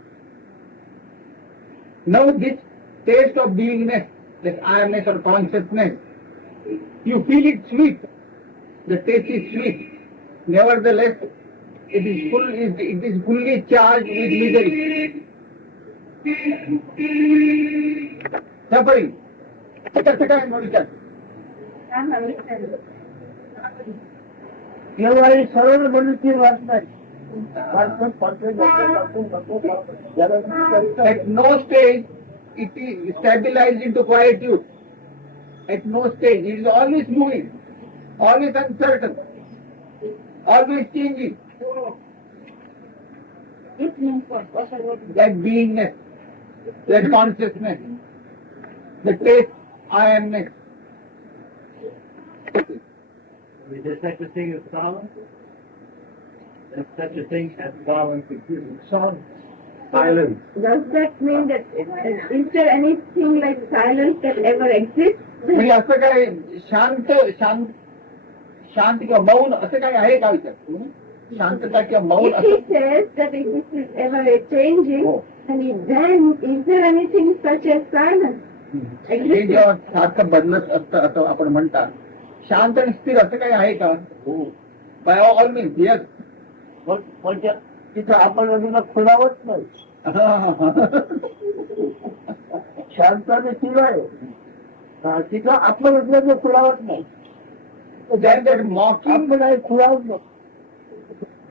Now this taste of beingness, this I-amness or consciousness, you feel it sweet. The taste is sweet. Nevertheless, it is fully charged with misery. Suffering. I'm understanding. केव्हा सरळ बनवची वाट नाही. At no stage it is stabilized into quietude. At no stage. It is always moving, always uncertain, always changing. That beingness, that consciousness, the taste, I amness. Is there such a thing as silence? There's such a thing as silence exists. Silence. Does that mean that is there anything like silence that ever exists? म्हणजे असं काय शांत किंवा मौन असं काय आहे का विचार? शांतता किंवा मौन If he says that if this is ever changing, and then is there anything such as silence? हे जेव्हा सारखं बदलत असतं असं आपण म्हणतात, शांत आणि स्थिर असं काही आहे का? By all means yes. पण तिथं आपण अजून खुलावत नाही. शांत आणि स्थिर आहे. तिथं आपण अजून खुलावत नाही. आपण आहे खुलावत नाही.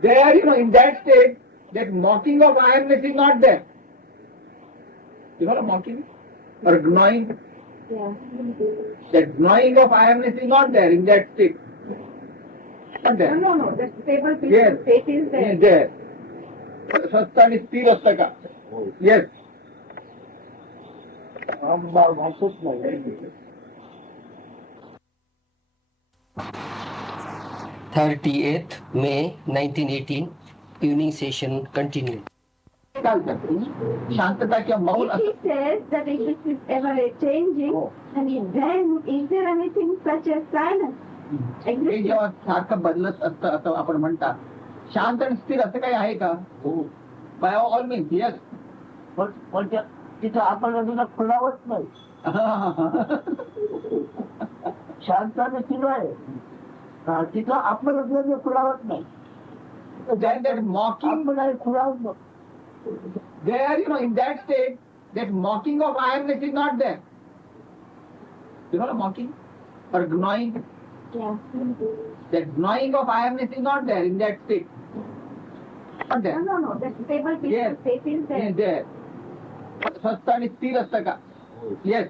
There, in that state, that mocking of I amness is not there. You know mocking or gnawing? Yeah. That gnawing of I amness is not there in that state. Not there. No. The stable Yes. state is there. Is there. स्वस्थ आणि स्थिर असतं का? Yes. भासत नाही. 30th May 1918, evening session continued. शांतता किंवा मौन If he says that if this is ever changing, and then is there anything such as silence? हे जेव्हा सारखं बदलत असतं असं आपण म्हणतात, शांत आणि स्थिर असं काही आहे का? By all means yes. पण तिथं आपण अजून खुलावत नाही. शांत आणि स्थिर आहे. तिथं आपण अजून खुलावत नाही. Then that mocking, आपण आहे खुलावत नाही. there, in that state, that mocking of I amness is not there. You know mocking or gnawing? Yeah. That gnawing of I amness is not there in that state. Not there. No. The stable Yes. state is there. Is there. स्वस्थ आणि स्थिर असतं का? Yes.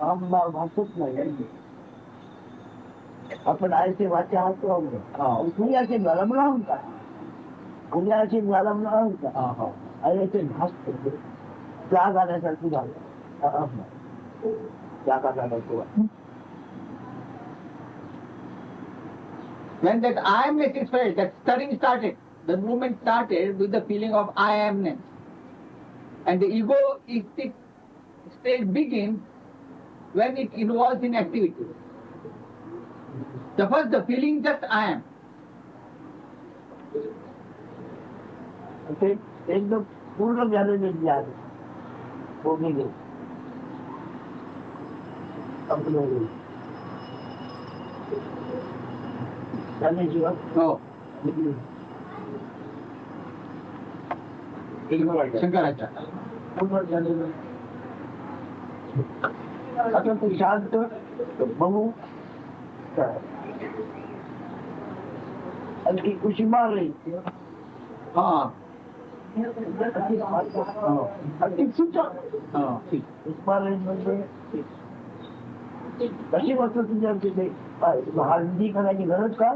भासत नाही. आपण आयचे वाचे हात दुनियाचे गरम राहून का? दुनियाची गरम राहून का? आयचे भासतो. जाग आल्यासारखी झालं. जागा झाल्याशिवाय. When that I amness is felt, that stirring started, the movement started with the feeling of I amness. And the egoistic state begins when it involves in activity. The first, the feeling just I am. ते एकदम पूर्ण झालेले जे आहे. भोगी गेले. संपले गेले. त्याच्याशिवाय हो. शंकराच्या. पूर्ण झालेलं. आता तू शांत बघू आणि ती खुशी मारली. हा. अति सुद्धा मारली म्हणजे कशी वस्तू तुझ्या तिथे हळदी करायची गरज का?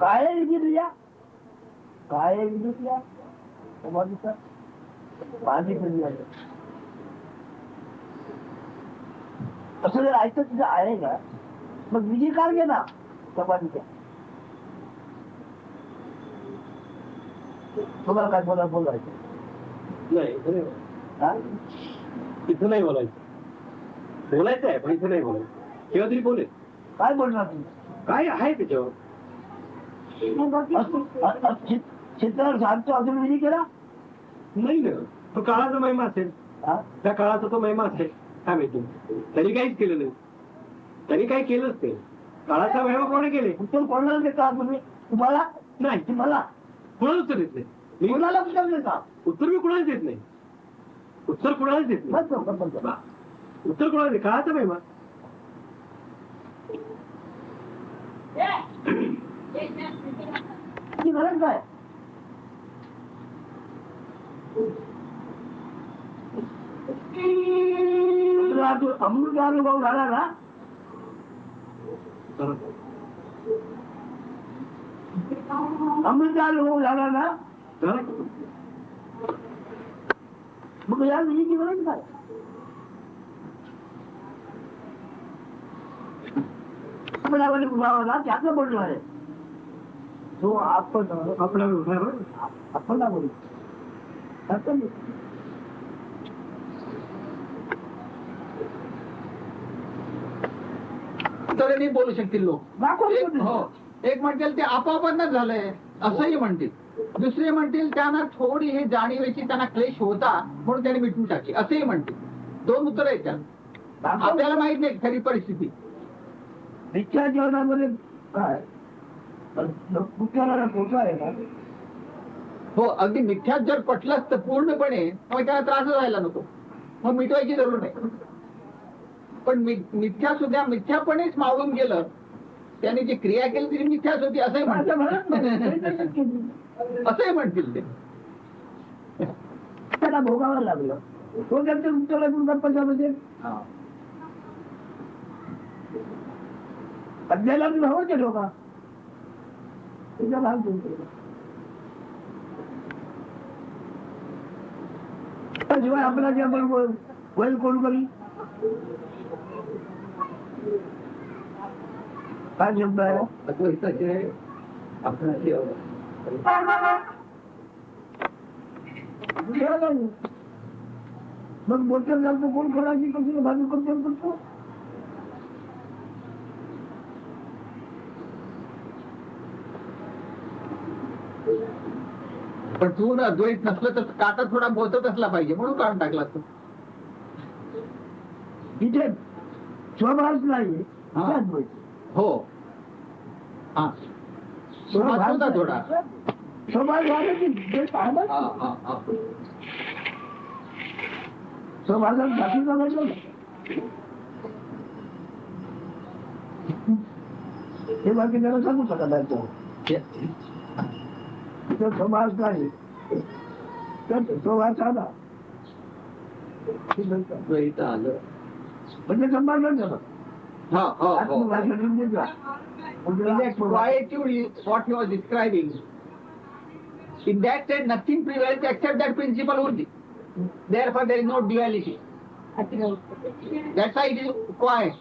काय विधी तुझ्या? काय विधी तुझ्या? समाधीचा पाणी कधी आहे. असं जर ऐकत तुझं आहे का, मग विधी काढ घे ना समाधीच्या. तुम्हाला काय बोलायचं नाही. हा? इथं नाही बोलायचं. बोलायचं आहे पण इथं नाही बोलायचं. केव्हा तरी बोलेल. काय बोलणार तुम्ही? काय आहे त्याच्यावर? चित्रावर सांगतो अजून विधी केला. नाही ना, तो काळाचा महिमा असेल, हा? त्या काळाचा तो महिमा असेल, काय माहिती. त्यांनी काहीच केलं नाही, त्यांनी काही केलंच नाही. काळाचा महिमा कोणी केले? उत्तर कोणाला देता तुम्ही? तुम्हाला नाही, तुम्हाला कुणाला उत्तर देत नाही. मी कोणाला उत्तर देता? उत्तर मी कुणालाच देत नाही. उत्तर कुणालाच देत नाही. बस. उत्तर कुणाला दे? काळाचा महिमा. ती गरज काय? तुला तू अमृत अनुभव झाला ना, अमृत अनुभव झाला ना, मग या विधीची गरज काय? आपल्यावर उभारला त्याचं बोलणार आहे. तो आपण आपला आपण ना बोलू. आपण तरी बोलू शकतील लोक. दाखवून हो, एक म्हणतील ते आपोआपच झालंय असंही म्हणतील, दुसरे म्हणतील त्यांना थोडी हे जाणीवेची त्यांना क्लेश होता म्हणून त्यांनी मिटून टाकली असंही म्हणतील. दोन उत्तर आहेत त्याला. आपल्याला माहित नाही खरी परिस्थिती. नित्या जीवनामध्ये काय कुठल्याला पोचा आहे का? हो, अगदी मिथ्यात जर पटलं तर पूर्णपणे मग त्याला त्रास व्हायला नको, मग मिटवायची जरूर नाही. पण मिथ्या सुद्धा मिथ्यापणेच मावळून गेलं, त्याने जी क्रिया केली तरी मिथ्याच होती असंही असंही म्हणतील ते. त्याला भोगावं लागलं. तो त्यांच्या उत्तराला गप्पाच्यामध्ये अज्ञाला हवं ते लोका तुझ्या भाग शिवाय आपला जे आपण वैल कोण करी काय शब्द आहे मग बोलतो चालतो कोण कोणाची कशी भाजी करतो. पण तू ना द्वैत नसलं तर काटा थोडा बोलतच असला पाहिजे म्हणून काढून टाकला तू. इथे स्वभावच नाही. हो, हा स्वभाव थोडा स्वभाव स्वभावात बाकी करायचं हे बाकी त्याला सांगू शकत स्वभाव नाही तर स्वभाव साधा आलं म्हणजे संभाषण झालं. Quietude is what he was describing. In that state, nothing prevails except that principle only. Therefore, there is no duality. That's why it is quiet.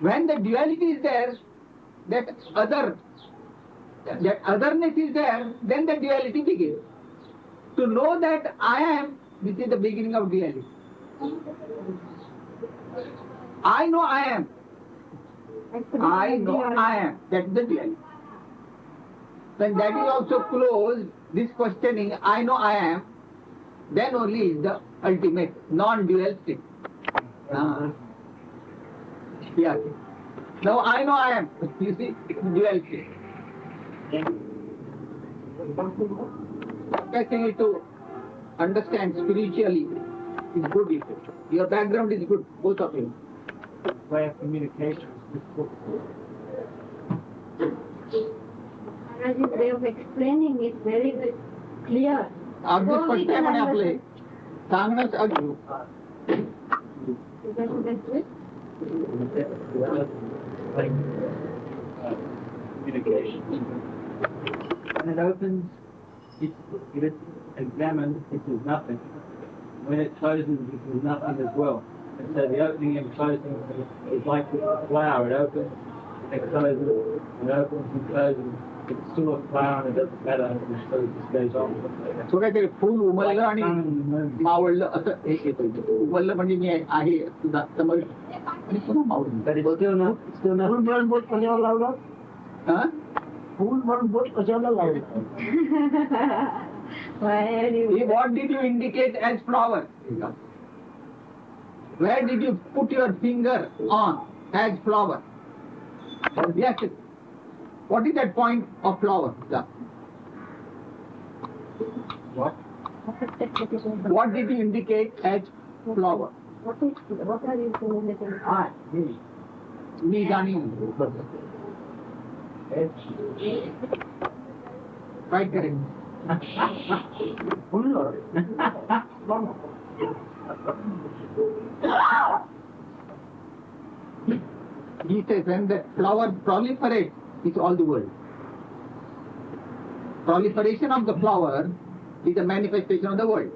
When the duality is there, that otherness is there, then the duality begins. To know that I am, this is the beginning of duality. I know I am. I know I am. That is the duality. When that is also closed, this questioning, I know I am, then only is the ultimate non-dual state. Yeah. Now I know I am. You see, it's dual state. Expecting it to understand spiritually is good. Your background is good, both of you. Way of communication is difficult. Maharaj's way of explaining is very clear. अगदी स्पष्ट आहे म्हणे आपले सांगणं अगदी. Is that the best way? Communication. When it opens, if it's examined, it is nothing. When it closes, it is nothing as well. And so the opening and closing is like a flower. It opens, it closes, it opens and closes. It's still a flower and it doesn't matter. So it just goes on. तो काहीतरी full उमललं आणि मावळलं असं एक येतं. उमललं म्हणजे मी आहे तुझा समज आणि पुन्हा मावळलं. फुल म्हणून बोट कशाला लावला? फुल म्हणून बोट कशाला लावला? Where you... What did you indicate as flower? Where did you put your finger on as flower? Yes. What is that point of flower? What? What did you indicate as flower? What are you saying? Me Jani. Right, correct. He says when the flower proliferates, it's all the world. Proliferation of the flower is a manifestation of the world.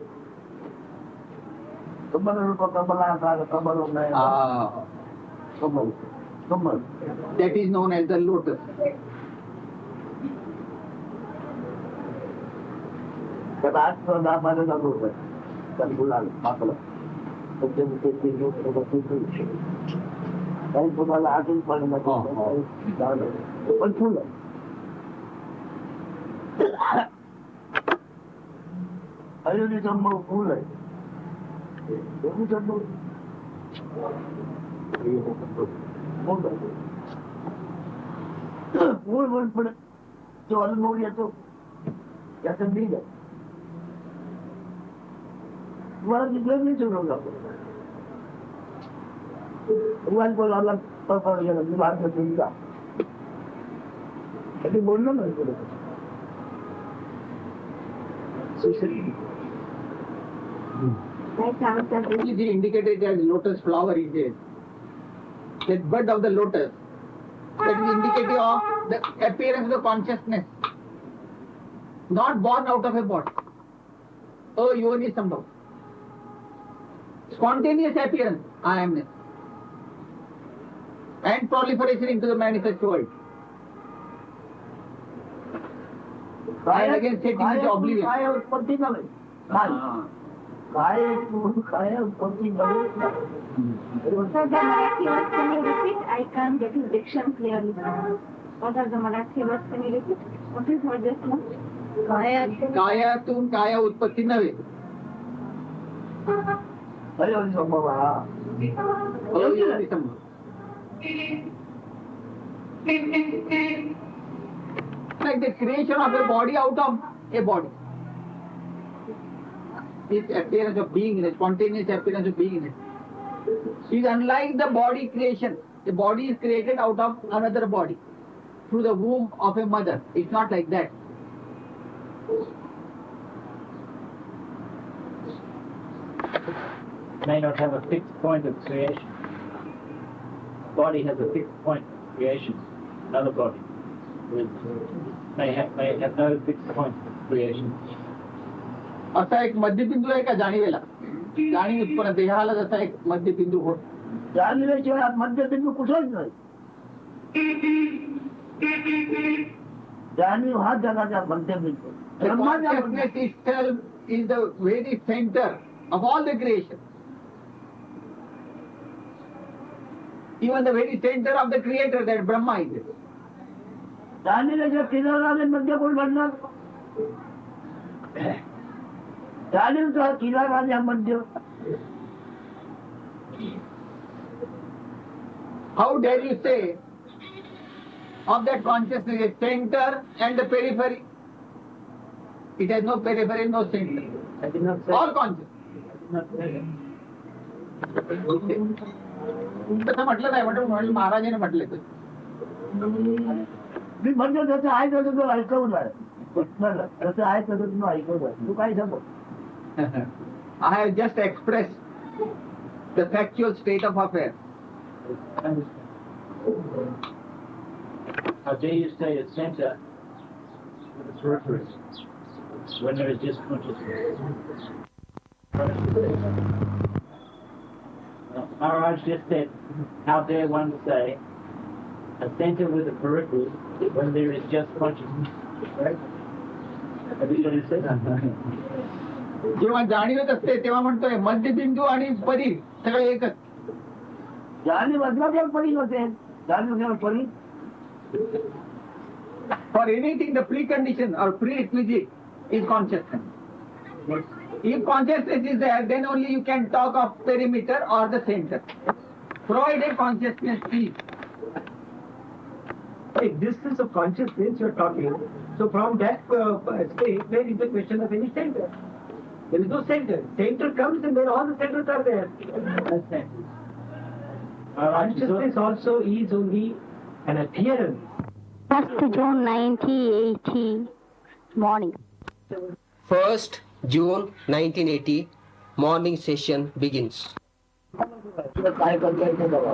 That is known as the lotus. Is indicated as lotus flower is there. That bud of the lotus, that is indicative of the appearance of the consciousness, not born out of a body. Oh, yoni sambhav. Spontaneous appearance, I amness, and proliferation into the manifest world. And again setting into oblivion. So the Marathi words, can you repeat? I can't get his diction clearly. What are the Marathi words? Can you repeat? What is what just now? कायातून काया उत्पत्ती नव्हे. अयोनी संभव. Like the creation of a body out of a body. This appearance of being, the spontaneous appearance of being is unlike the body creation. The body is created out of another body through the womb of a mother. It's not like that. May not have a fixed point of creation. Body has a fixed point of creation. Another body may have no fixed point of creation. असा एक मध्यबिंदू आहे का जाणीवेला? जाणीव उत्पन्न देहाला जसा एक मध्यबिंदू होत. जाणीवेशिवाय मध्यबिंदू कुठंच नाही. जाणीव हा जगाचा मध्यबिंदू. Consciousness itself is the very center of all the creation. Even the very center of the creator, that Brahma is there. जाणीवेच्या किनाराने मध्य कोण बनणार? जाणीवचा किनाराने मध्य. How dare you say of that consciousness a center and the periphery? It has no periphery, no center. I did not say. All conscious. तसं म्हटलं नाही, म्हटलं महाराजाने म्हटलं. मी म्हणतो जसं आहे तसं तो ऐकवलं आहे. जसं आहे तसं तू ऐकवलं. तू काय सांगू? I have just expressed the factual state of affairs. How dare you say a center with a periphery when there is just consciousness? Maharaj just said, how dare one say a center with a periphery when there is just consciousness? Right? Have you said that? जेव्हा जाणीवत असते तेव्हा म्हणतोय मध्यबिंदू आणि परी सगळे एकच. जाणीव असला परी नसेल. जाणीव परी. For anything, the precondition or prerequisite is consciousness. If consciousness is there, then only you can talk of perimeter or the center. Provided consciousness is. Existence of consciousness you are talking. So from that state, there is the question of any center. There is no center. Center comes and then all the centers are there. Consciousness also is only an appearance. 1st June 1980 morning. 1st June 1980, morning session begins. काय करता येतं बघा.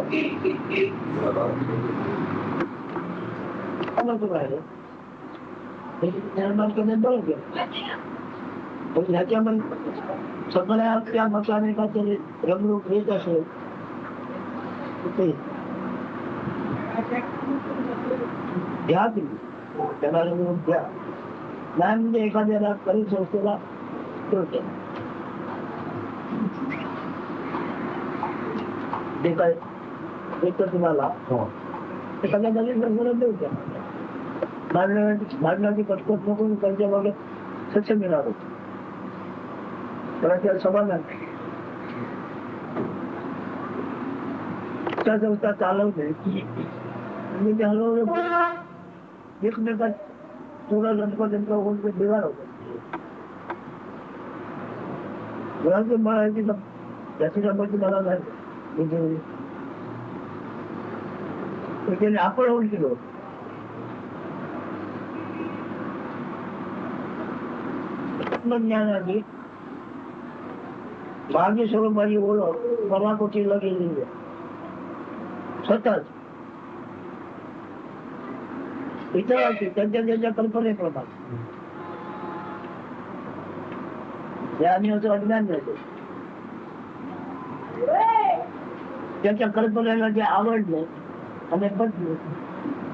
पण ह्याच्यामध्ये सगळ्या त्या मताने काहीतरी रंगरूप येत असेल ते घ्या तुम्ही त्याला रंगरूप घ्या. नाही म्हणजे एखाद्याला करी संस्थेला ठेवते जे काय येतं तुम्हाला एखाद्या नवीन रंगरूप देऊ द्या. भांडणाची कटकट नको त्यांच्या मागे सत्य मिळणार होत त्याला त्याला समाधान त्या संस्था चालवते म्हणजे ते हळूहळू एकमेकात थोडं लंप होऊन ते बिघाड होतं. घराची माहिती त्याची संबंधी मला नाही त्याने आपण होऊन गेलो. ज्ञानाची भाग्य स्वरूपाची ओळख पराकोटीला गेलेली आहे स्वतःच इतरांची त्यांच्या त्यांच्या कल्पनेप्रमाणे आणि असं अज्ञान मिळते. त्याच्या कल्पनेला जे आवडले आणि पटले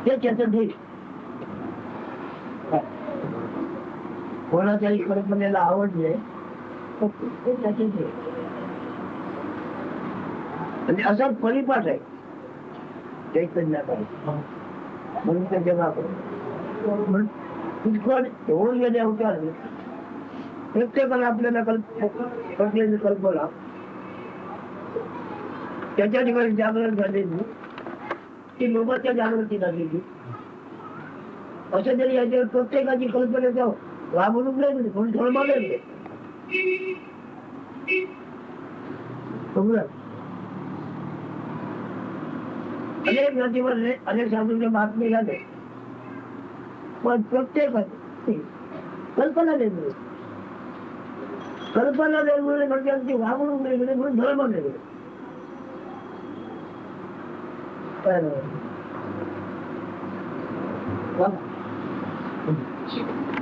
ते त्याचं ध्येय. कोणाच्याही कल्पनेला आवडले ते त्याचे ध्येय. आणि असा परिपाठ आहे चैतन्याकडे म्हणून ते जगाकडे पुष्कळ होऊन गेले अवतार प्रत्येकाला आपल्याला पटलेली कल्पना त्याच्या ठिकाणी जागृत झालेली ती लोकांच्या जागृतीला गेली. असं तरी याच्यावर प्रत्येकाची कल्पनेचा राबवून नाही म्हणून धर्माला अनेक नदीवर अनेक साधूचे महात्मे झाले पण प्रत्येकाची कल्पना वेगळी. कल्पना वेगवेगळी म्हणजे आमची वागणूक वेगळी म्हणून धर्म वेगळे.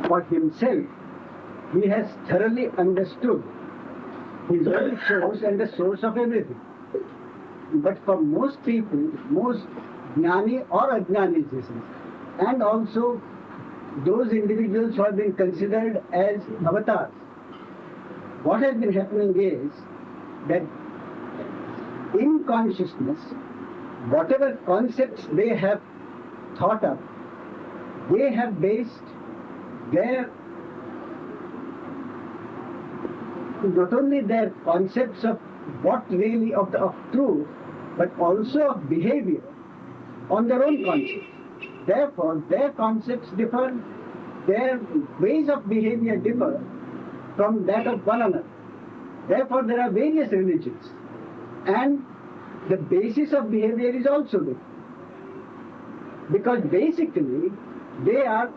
For himself, he has thoroughly understood his own source and the source of everything. But for most people, most jnani or ajnani, and also those individuals who have been considered as avatars, what has been happening is that in consciousness, whatever concepts they have thought up, they have based their not only their concepts of what really of truth, but also of behavior on their own concepts. Therefore, their concepts differ, their ways of behavior differ from that of one another. Therefore, there are various religions, and the basis of behavior is also different, because basically they are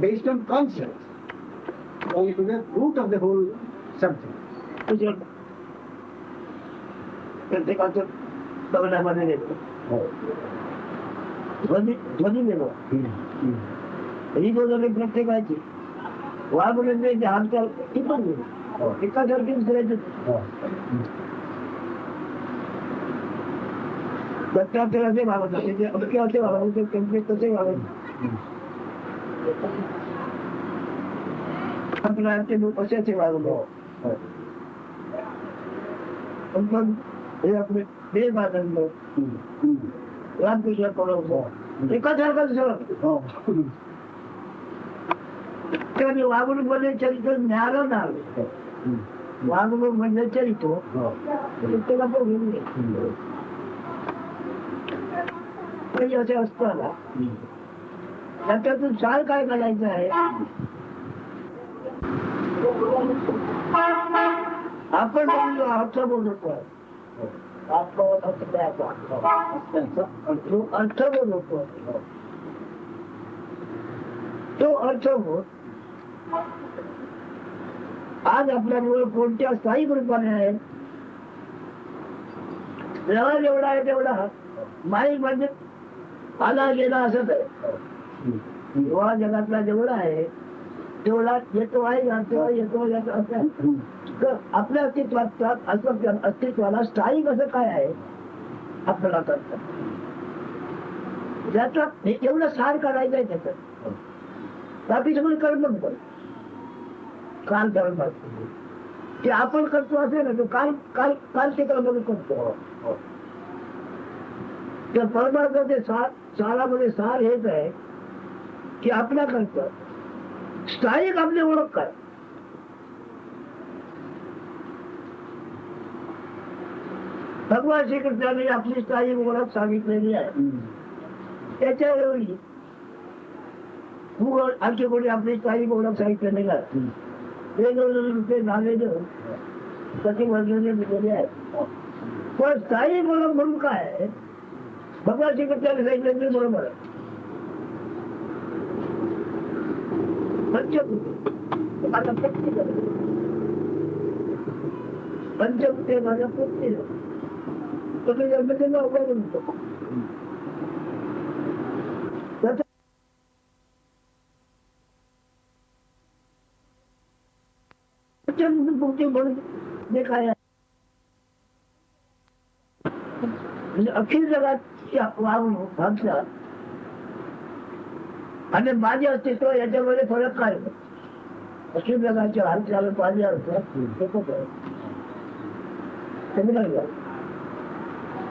based on concepts, on the root of the whole subject. प्रत्येकाचं बघण्यामध्ये येतो ध्वनी वेगळा ही गोष्ट प्रत्येकाची वाघ हालचाल ती पण वेगळी एकासारखीच करायचं. दत्तात्रय असे वागत होते अमके असे वागत होते त्यांचे तसे वागत ते लोक असे वागत. पण हे आपले देव आनंद रामकृष्ण कळवतो एकासारखाच वागणूक मध्ये चरित्र ज्ञान आलं वागणूक म्हणजे चरित्र प्रत्येका बघून घे म्हणजे असे असतो आला त्याच्यातून सार काय करायचं आहे आपण म्हणलो अर्थ बोलतो अर्थ बोलतो तो अर्थबोध आज आपल्यामुळे कोणत्या स्थायिक रूपाने आहे जेवढा जेवढा आहे तेवढा माईक म्हणजे आला गेला असंच आहे जेव्हा जगातला जेवढा आहे तेवढा येतो आहे जातो येतो जातो असं आपल्या अस्तित्वाला स्थायिक असं काय आहे आपल्याला करतात ज्याचा एवढं सार करायचं आहे त्याचं बाकी सगळं कर्म काल कर्म ते आपण करतो असेल ना तो काल काल काल ते कर्म करतो त्या परमार्थाचे सारामध्ये सार हेच आहे की आपल्या करतो स्थायिक आपली ओळख काय भगवान श्रीकृष्णाने आपली स्थायिक ओळख सांगितलेली आहे त्याच्या एवढी आणखी कोणी आपली स्थायिक ओळख सांगितलेली नाही वेगवेगळे नावे देऊन प्रति वर्षाने दिलेले आहेत पण स्थायिक ओळख म्हणून काय आहे भगवान श्रीकृष्णाने सांगितलेली बरोबर आहे पंचभूते माझ्या पत्नी तुम्ही जन्मतेला उभा म्हणतो पंचभूते म्हणून जे काय म्हणजे अखिल जगात वागणूक भाषा आणि माझे अस्तित्व याच्यामध्ये फरक काय अखिल जगाचे हालचाल माझे असतात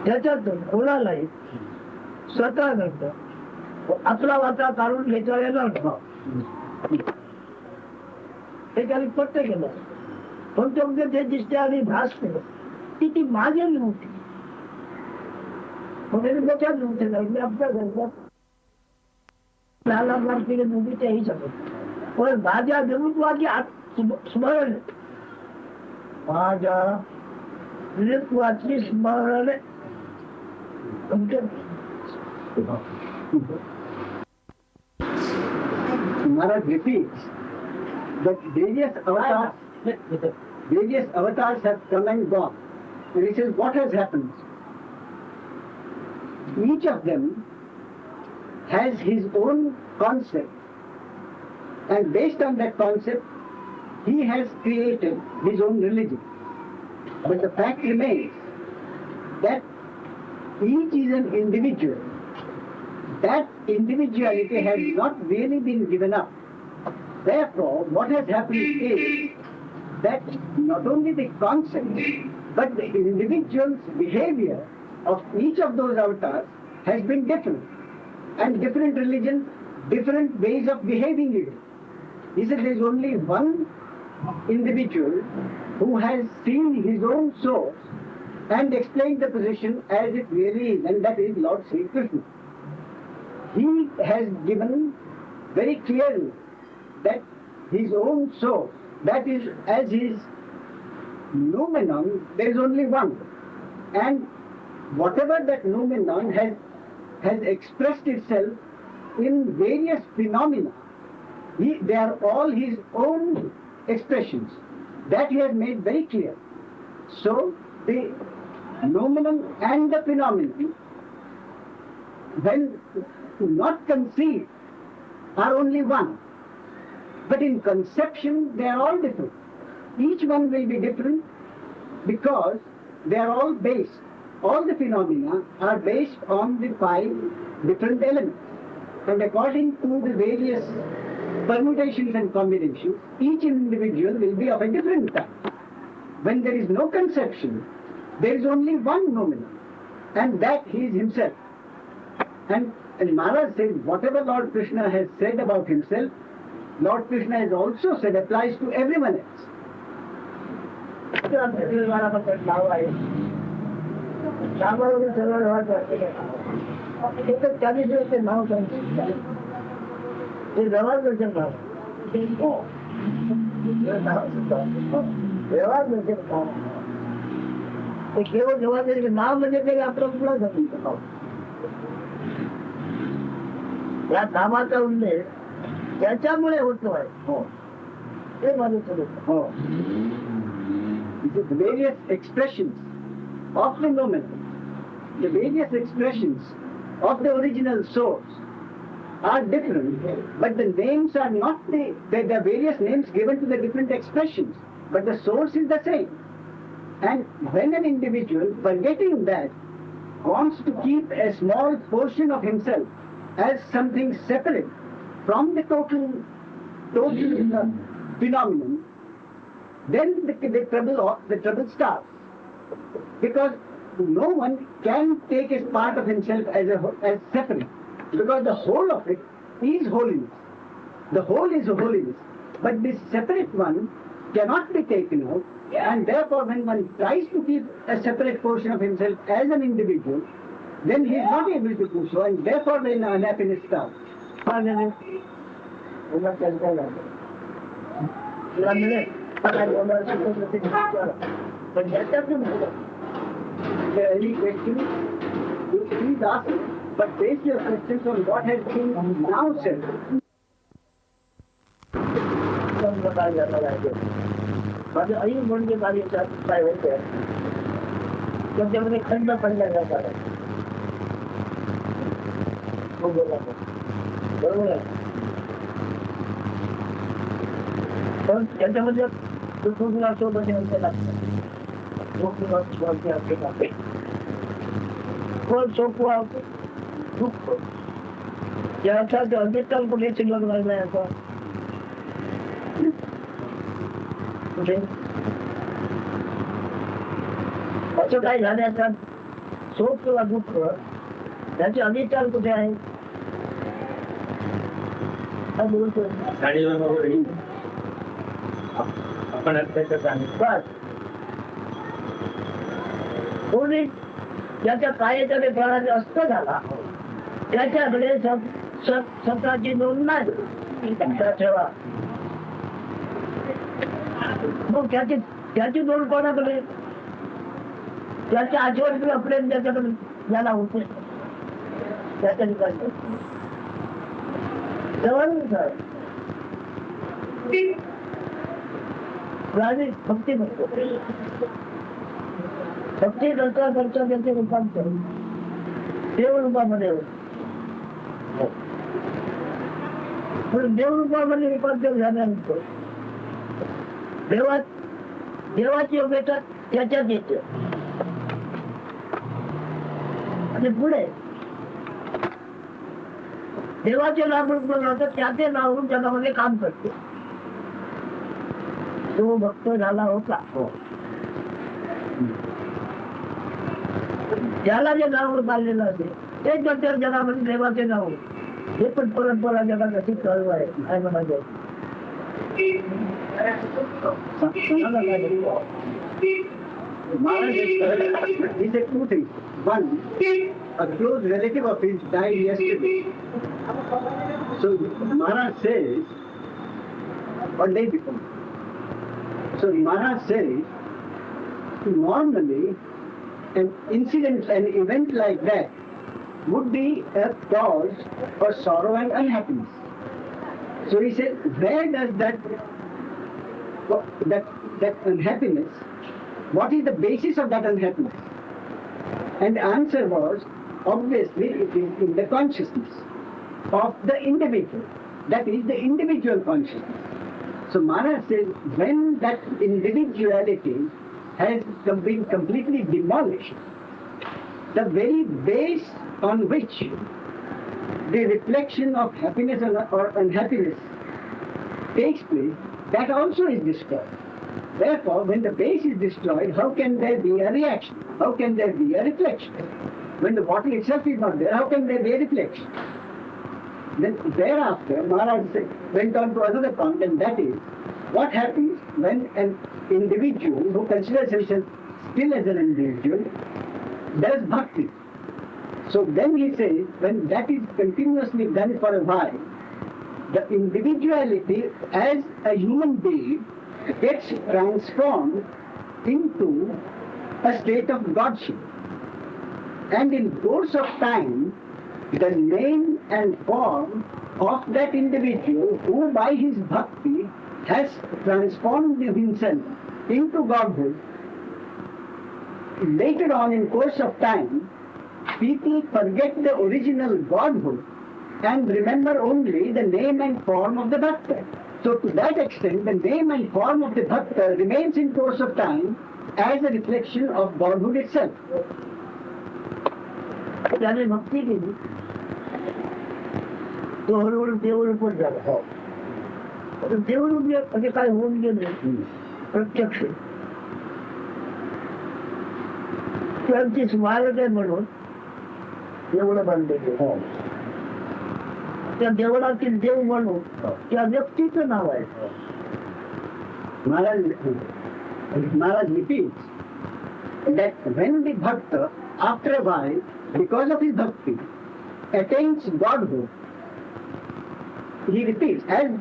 त्याच्यातून कोणालाही स्वतः करत आपला वाटा काढून घेता येणार हे त्यांनी स्पष्ट केलं पण तुमचे जे दिसते आणि भासते ती माझी नव्हती त्याच्यात नव्हते जाईल आपल्या घरच्यात नव्हती तेही सांगत पण माझ्या विरुद्धाची स्मरण माझ्या विरुद्धाची स्मरण Maharaj repeats that various avatars have come and gone. And he says, what has happened? Each of them has his own concept, and based on that concept, he has created his own religion. But the fact remains that each is an individual. That individuality has not really been given up. Therefore, what has happened is that not only the concept, but the individual's behavior of each of those avatars has been different. And different religions, different ways of behaving even. He said there is only one individual who has seen his own source and explained the position as it really is, and that is Lord Sri Krishna. He has given very clearly that his own source, that is as his noumenon, there is only one. And whatever that noumenon has expressed itself in various phenomena, they are all his own expressions. That he has made very clear. So the noumenon and the phenomenon, when not conceived, are only one. But in conception, they are all different. Each one will be different because they are all based. All the phenomena are based on the 5 different elements. And according to the various permutations and combinations, each individual will be of a different type. When there is no conception, there is only one noumenon, and that he is himself. And Maharaj said, whatever Lord Krishna has said about himself, Lord Krishna has also said applies to everyone else. वाला मतलब नाव आहे नावावरून सगळं व्यवहार करते एक 40 दिवस ते नाव सांगते ते व्यवहार करते नाव व्यवहार म्हणजे नाव ते केवळ व्यवहार नाव म्हणजे ते आपलं पुढं जातं या नामाचा उल्लेख त्याच्यामुळे होतो आहे हो ते माझं Oh. The various expressions of the nomenclature, the various expressions of the original source are different, but the names are not there are various names given to the different expressions, but the source is the same. And when an individual, forgetting that, wants to keep a small portion of himself as something separate from the total phenomenon, then the trouble starts. Because no one can take a part of himself as separate. Because the whole of it is holiness. The whole is holiness. But this separate one cannot be taken out. And therefore when one tries to keep a separate portion of himself as an individual, then he is not able to do so. And therefore then unhappiness starts. पण याच्यातून If there are any questions, you please ask, but base your questions on what has been now said. माझं आई म्हणजे माझ्या काय होते त्याच्यामध्ये खंड पडल्या जातात बरोबर आहे पण त्याच्यामध्ये सोबत लागतात कोण सोपवा दुःख याचा अंबिकाल कुठे शिल्लक लागला याचा कुठे असं काय झाल्याचा शोक किंवा दुःख त्याचे अनिचार कुठे आहे आपण कोणी ज्याच्या कायेच्या प्राणाने अस्त झाला त्याच्याकडे सत्राची नोंद नाही ठेवा मग त्याची नोंद कोणाकडे त्याच्या आठवण किंवा प्रेम त्याच्याकडे ज्याला होते त्याच्या ठिकाणी जवळ भक्ती म्हणतो भक्ती करता करता त्याचे रूपांतर देवरूपामध्ये होत पण देवरूपामध्ये रूपांतर झाल्यानंतर देवाची योग्यता त्याच्यात येते आणि पुढे देवाचे नाव म्हणतात त्याचे नावरून जगामध्ये काम करते तो भक्त झाला होता ज्याला जे नाव काढलेलं असेल तेच नंतर जगामध्ये देवाचे नाव हे पण परंपरा जगात अशी चालू आहे काय म्हणायचं Maharaj he said two things. One, a close relative of his died yesterday. So Maharaj says, or day before. So Maharaj says, normally an incident, an event like that would be a cause for sorrow and unhappiness. So he said, where does that unhappiness, what is the basis of that unhappiness? And the answer was, obviously it is in the consciousness of the individual. That is the individual consciousness. So Maharaj says, when that individuality has been completely demolished, the very base on which the reflection of happiness or unhappiness takes place, that also is destroyed. Therefore, when the base is destroyed, how can there be a reaction? How can there be a reflection? When the bottle itself is not there, how can there be a reflection? Then thereafter, Maharaj went on to another point, and that is, what happens when an individual who considers himself still as an individual does bhakti. So then he says, when that is continuously done for a while, the individuality as a human being gets transformed into a state of godship. And in course of time, the name and form of that individual who by his bhakti has transformed himself into godhood, later on in course of time, people forget the original godhood and remember only the name and form of the bhakta. So to that extent, the name and form of the bhakta remains in course of time as a reflection of godhood itself. त्याने भक्ती केली तो हळूहळू देवरूपच झाला. देवरूप म्हणजे काय होऊन गेले प्रत्यक्ष त्यांची स्मारक आहे म्हणून देवळं बांधले गेले. त्या देवळातील देव म्हणून त्या व्यक्तीचं नाव आहे. Maharaj repeats that when the bhakta, after a while, because of his bhakti, attains godhood, he repeats, and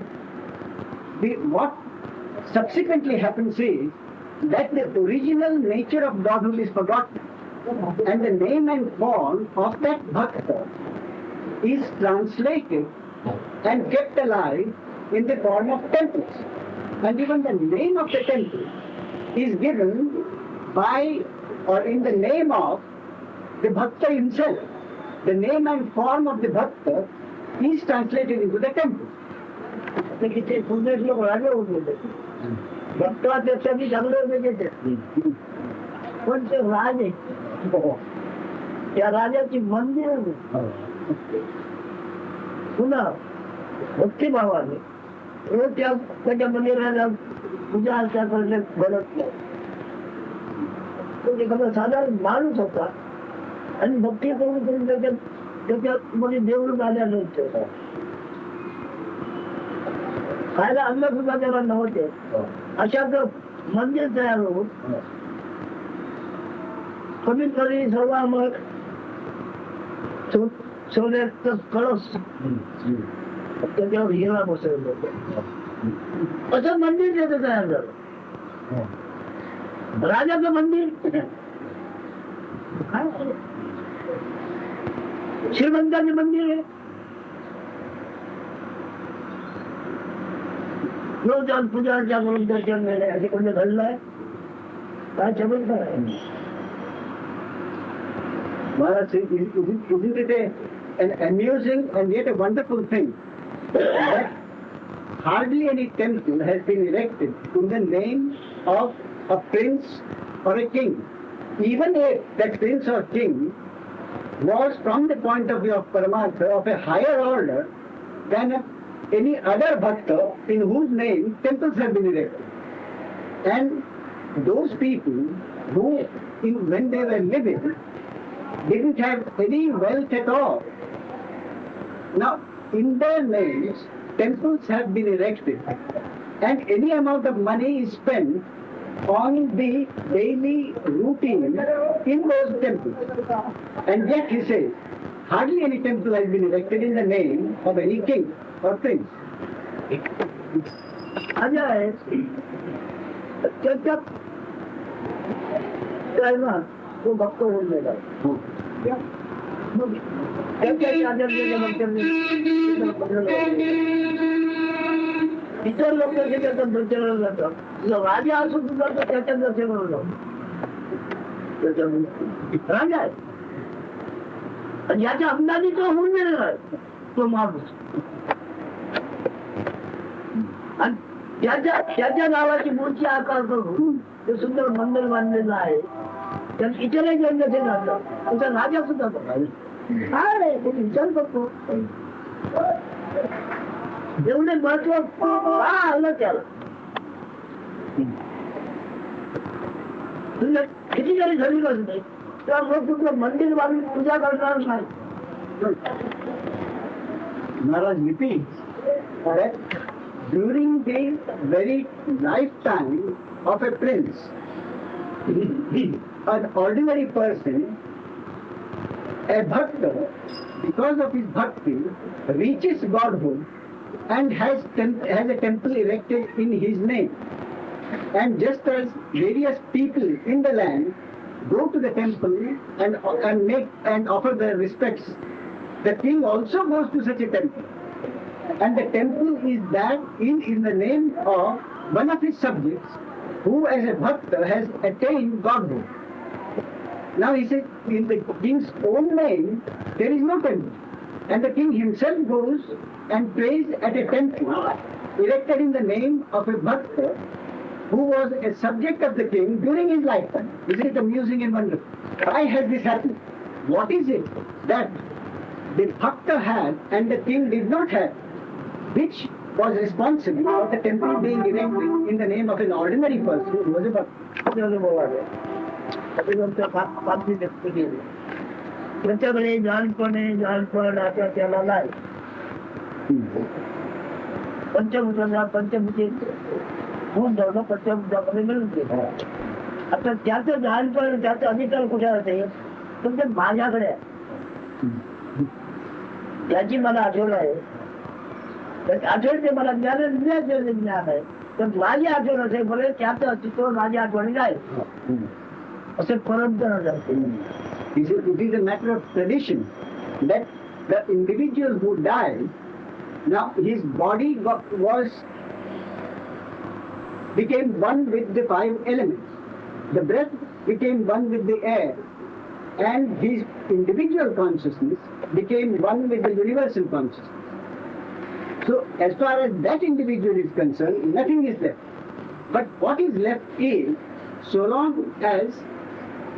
what subsequently happens is that the original nature of godhood is forgotten, and the name and form of that bhakta is translated and kept alive in the form of temples. And even the name of the temple is given by or in the name of the bhakta himself. The name and form of the bhakta is translated into the temple. तिथे पुणे लोक राजे होत होते भक्तापेक्षा मी चांगले होते पण ते राजे त्या राजाची मंदिर पुन्हा भक्तिभावाने रोज त्याच्या मंदिराला पूजा अर्चा करणे घडत नाही. तो एखादा साधारण माणूस होता आणि भक्ती करून त्याच्यामध्ये देवरूप आलेलं होतं. खायला अन्न सुद्धा त्याला नव्हते. अशाच मंदिर तयार होऊन कमीत कमी सव्वा मग सोन्याचं कळस त्याच्यावर हिरा बसवलं होतं. असं मंदिर त्याचं तयार झालं. राजाचं मंदिर श्रीमंताचे मंदिर आहे. रोज आज पूजा अर्चा करून दर्शन मिळणे असे कोणी घडलंय काय चमत्कार आहे. Maharaj, isn't it an amusing and yet a wonderful thing that hardly any temple has been erected in the name of a prince or a king, even if that prince or king was from the point of view of Paramartha of a higher order than any other bhakta in whose name temples have been erected. And those people who, when they were living, didn't have any wealth at all. Now, in their names, temples have been erected, and any amount of money is spent on the daily routine in those temples. And yet he says, hardly any temple has been erected in the name of any king or prince. राजा आहे त्याच्यात काय ना तो भक्त होऊन गेला. इतर लोक त्याच्यात दर्शनाला जातात. राजा असून सुद्धा तो त्याच्यात दर्शनाला जातो. राजा आहे आणि याच्या अंदाजी तो होऊन गेलेला आहे तो माणूस. आणि त्याच्या नावाची मूर्ती आकार करून ते सुंदर मंदिर बांधलेलं आहे. त्यात इतरही जण जसे जातात त्याचा राजा सुद्धा काय रे तो विचार करतो एवढे महत्व का आलं त्याला. तुला किती जरी घरी असते तर मग तुझं मंदिर बांधून पूजा करणार नाही. Maharaj repeats that during the very lifetime of a prince. An ordinary person, a bhakta, because of his bhakti, reaches godhood and has a temple erected in his name. And just as various people in the land go to the temple and offer their respects, the king also goes to such a temple. And the temple is that in the name of one of his subjects, who as a bhakta has attained godhood. Now he says, in the king's own name, there is no temple. And the king himself goes and prays at a temple erected in the name of a bhakta who was a subject of the king during his lifetime. Isn't it amusing and wonderful? Why has this happened? What is it that the bhakta had and the king did not have, which was responsible for the temple being erected in the name of an ordinary person who was a bhakta? त्याच्याकडे जाणपण आता त्याला नाही. पंचभूतांना पंचभूती गुण धर्म पंचभूतामध्ये मिळून गेले. आता त्याचं जाणपण त्याचं अधिकार कुठे असेल तर ते माझ्याकडे आहे. त्याची मला आठवण आहे. आठवण ते मला ज्ञान आहे. तर माझी आठवण असेल बरे त्याचं अस्तित्व माझ्या आठवणी नाही असे परंपरा जाते. It is a matter of tradition that the individual who died, now his body became one with the 5 elements. The breath became one with the air, and his individual consciousness became one with the universal consciousness. So as far as that individual is concerned, nothing is left. But what is left is, so long as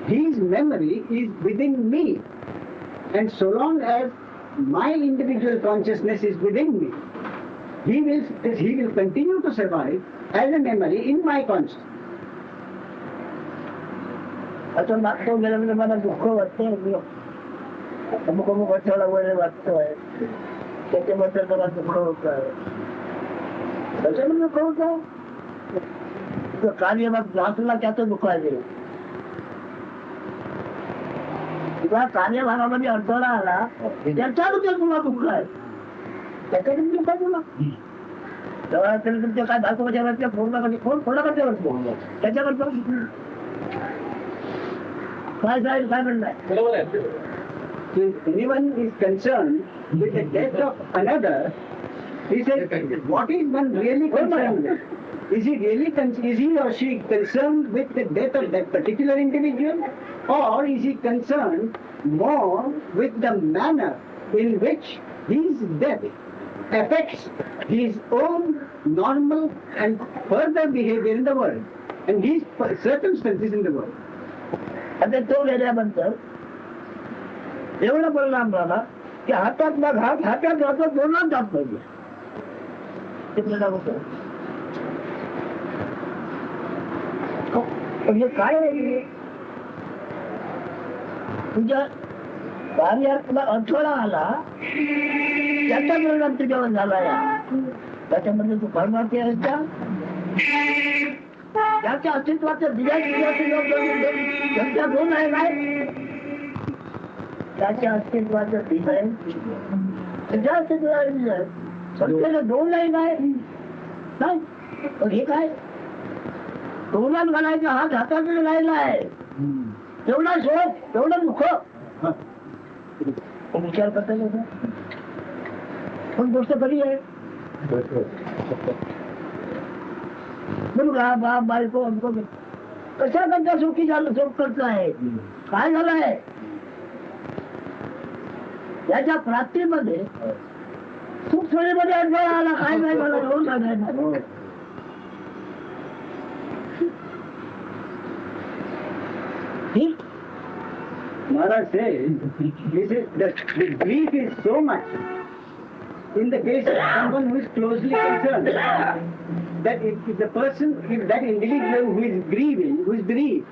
his memory is within me, and so long as my individual consciousness is within me, he will continue to survive as a memory in my consciousness. आता मागतो गेल्यानंतर मला दुःख वाटतं. अमुक अमुक अडथळा वगैरे वाटतोय त्याच्याबद्दल मला दुःख होत आहे. त्याच्यामध्ये दुःख होत आहे. कार्य वाचला त्याचं दुःख आहे. किंवा कार्यभागामध्ये अडथळा आला त्याच्याबद्दल तुला दुःख आहे. त्याच्याकडे दुःख आहे तुला. तेव्हा तुमच्या काय दाखवायच्या कोणाकडे त्याच्याबद्दल काय जाईल काय म्हणणं. If anyone is concerned with the death of another, he says, what is one really concerned with? Is he or she concerned with the death of that particular individual, or is he concerned more with the manner in which his death affects his own normal and further behavior in the world and his circumstances in the world? आता तो गेल्यानंतर एवढा परिणाम झाला की हातातला घात हातात जातो दोनच जात पाहिजे. ते परिणाम होतो. म्हणजे काय आहे तुझ्या कार्यात तुला अडथळा आला त्याचा परिणाम तुझ्यावर झाला. त्याच्यामध्ये तू परमार्थी आहेस का त्याच्या अस्तित्वाचं त्यांच्या दोन आहे काय त्याच्या अस्तित्वाचं डिझाईन तुझ्या अस्तित्वाचं सत्याला दोन नाही काय हे काय तोंडात घालायचा हात हातात राहिला आहे. तेवढा शोध तेवढं दुःख विचार करता येतो. पण गोष्ट कधी आहे मुलगा बाप बायको कशा करता सुखी झालं सुख करत आहे. काय झालं आहे याच्या प्राप्तीमध्ये सुख सोयीमध्ये अडथळा आला. काय नाही मला एवढं सांगायचं. Maharaj says, the grief is so much in the case of someone who is closely concerned that if that individual who is grieving, who is bereaved,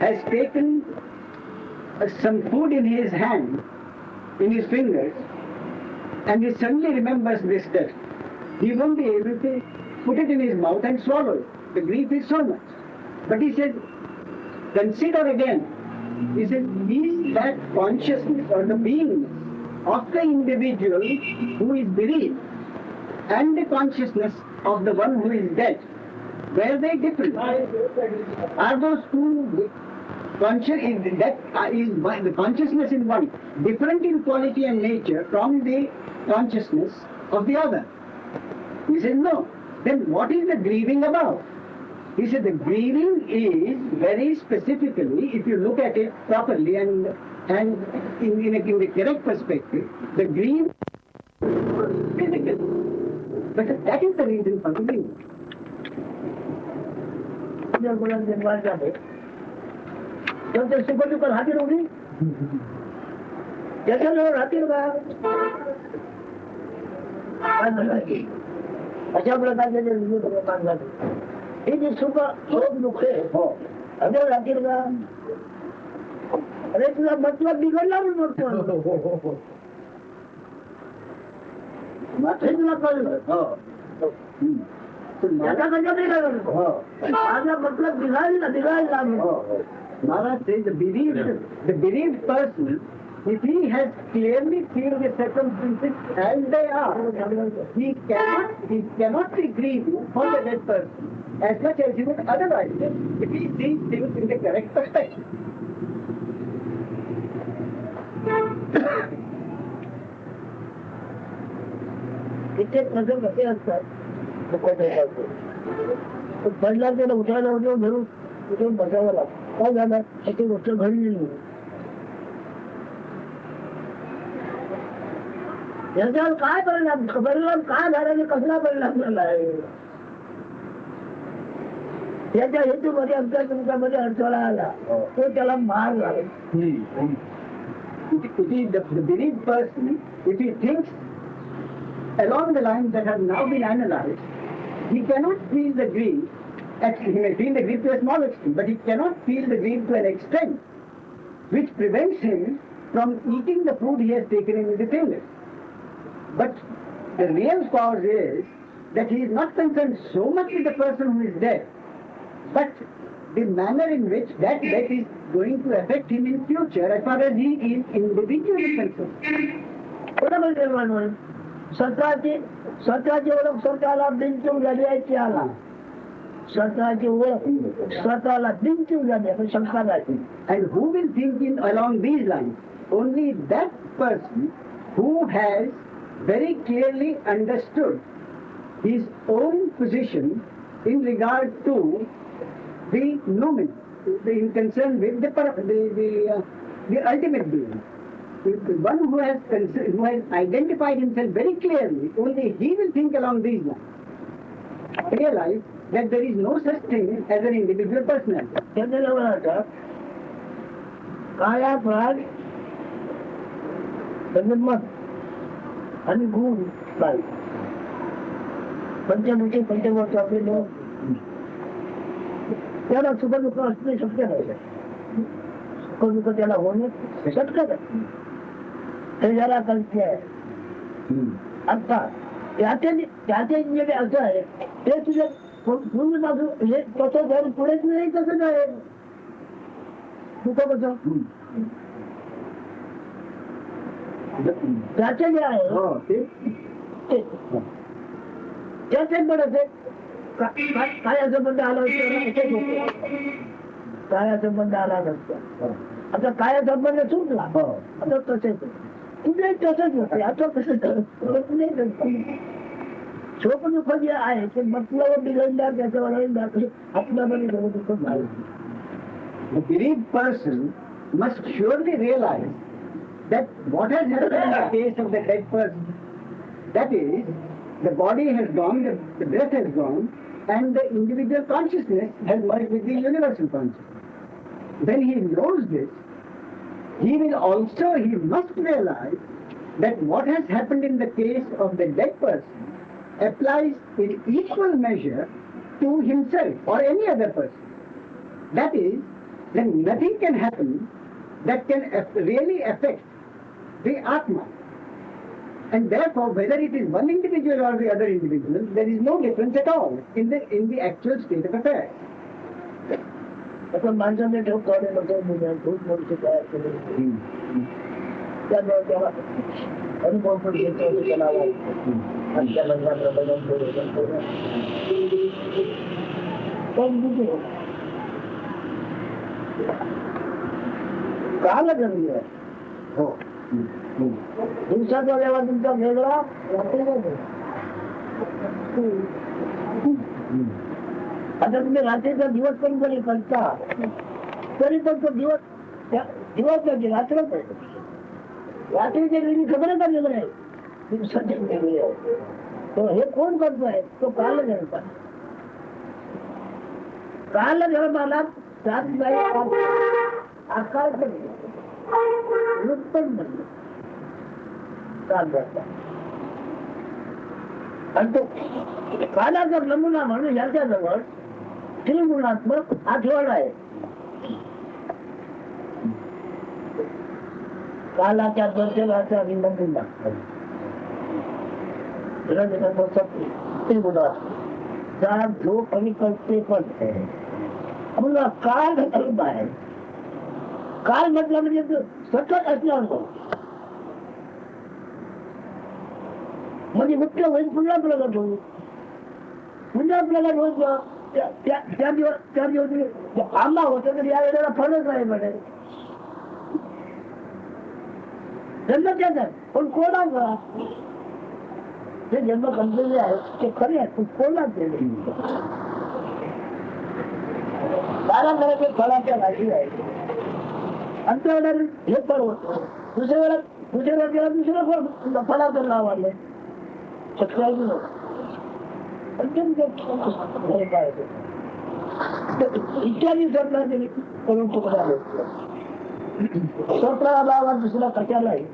has taken some food in his hand, in his fingers, and he suddenly remembers this death, he won't be able to put it in his mouth and swallow it. The grief is so much. But he says, consider again. He says, is that consciousness or the beingness of the individual who is bereaved and the consciousness of the one who is dead, were they different? Are those two the consciousness in one different in quality and nature from the consciousness of the other? He said, no. Then what is the grieving about? He said the grieving is very specifically, if you look at it properly and in the correct perspective, the grief is physical. But that is the reason for the grief. Super दुपर हाथी होगी जैसे लोग हाथी लगा अच्छा प्रकार से ये जो सुपर सब दुख है अगर हाथी लगा अरे तुझा मतलब बिगड़ना भी मत कर मत हिलना कर ज्यादा करना नहीं कर आजा मतलब बिगाड़ना Maharaj says the bereaved person, if he has clearly seen the circumstances as they are, he cannot be grieving for the dead person as much as he would otherwise if he sees things in the correct perspective. कितने नजर रखे असतात तो पडला त्याला उठायला होतो धरून उठून बसावं लागतं काय झालं त्याची गोष्ट घडली नाही याच्यावर काय परिणाम काय झाला कसला परिणाम झाला आहे त्याच्या हेतूमध्ये आमच्या तुमच्यामध्ये अडथळा आला तो त्याला मार लागला The bereaved person, if he thinks along the lines that have now been analyzed, he cannot feel the grief. He may feel the grief to a small extent, but he cannot feel the grief to an extent which prevents him from eating the food he has taken in the finger. But the real cause is that he is not concerned so much with the person who is dead, but the manner in which that death is going to affect him in future as far as he is individually concerned. स्वतःची ओळख स्वतःला बिनचूक झाली आहे ती आला स्वतःची ओळख स्वतःला बिनचूक झाली आहे शंका झाली And who will think in along these lines? Only that person who has very clearly understood his own position in regard to the noumen, in concern with the ultimate being. The one who has identified himself very clearly, only he will think along these lines. Realize that there is no such thing as an individual personality. काया प्राग आणि गुण काय पंचमुखी पंचवर्ष आपले लोक त्याला सुख दुःख असणे शक्य नाही सुख दुःख त्याला होणे शक्य नाही हे जरा कल्प्य आहे अर्थात त्याचे जे असं आहे ते तुझे पूर्वीपासून हे कसं जर पुढेच नाही कसं काय दुःख कसं त्याचे जे आहे त्याचे पण असे काय संबंध आला काय संबंध आला नसतो आता काय संबंध सुटला आता तसेच तुझे तसंच होते आता कसं शोक दुःख जे आहे ते मतलब बिघडल्या त्याच्यावर आपल्यामध्ये दुःख झालं. The bereaved person must surely realize that what has happened in the case of the dead person, that is, the body has gone, the breath has gone, and the individual consciousness has merged with the universal consciousness. When he knows this, he must realize that what has happened in the case of the dead person applies in equal measure to himself or any other person. That is, then nothing can happen that can really affect the Atma. And therefore, whether it is one individual or the other individual, there is no difference at all in the actual state of affairs. असं माणसाने ठेवणे नको खूप मोठी तयार केली त्यामुळे त्याला अनुभव पण घेतो त्याला आजच्या लग्नाचं काल गरमी आहे. हो दिवसाचा वेळा तुमचा वेगळा रात्रीचा वेगळा. आता तुम्ही रात्रीचा दिवस पण जरी करता तरी पण तो दिवस जाते रात्रच आहे. रात्रीच्या वेळी खबरच वेगळं आहे दिवसाच्या वेगळे आहे. तो हे कोण करतोय तो काल गरबा. काल गरबाला सात बाई आकार पण म्हणलं काल गरबा. आणि तो कालाचा नमुना म्हणून याच्या जवळ त्रिगुणात्मक आठवड आहे. कालाच्या दर्शनाचा नमुना त्रिगुणात्मक झोप आणि कल्पे पण म्हणून काल धर्म आहे. काल म्हटलं म्हणजे सतत असणार म्हणजे मुख्य होईल पुन्हा प्रगट होईल. पुन्हा प्रगट होईल त्या दिवस आंबा होता तर या वेळेला फळच नाही म्हणे जन्म त्याचा पण कोणाचा जे जन्म कंपलेले आहेत ते खरे आहेत पण कोणाच बारा घराचे फळाच्या राशी आहेत. आमच्या वेळेला हे फळ होतं दुसऱ्या वेळेला गेला दुसरं फळाचं नाव आलं सत्याऐंशी लोक इत्यादी सरकारने करून तुकडा स्वतः बाबा दुसरा कशालाही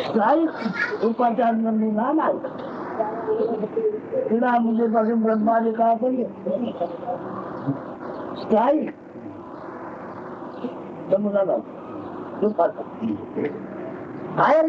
स्थायिक उपाचार नमुना नाही. तिला मुलीपासून ब्रह्मादी का पण स्थायिक नमुना नाही. बाहेर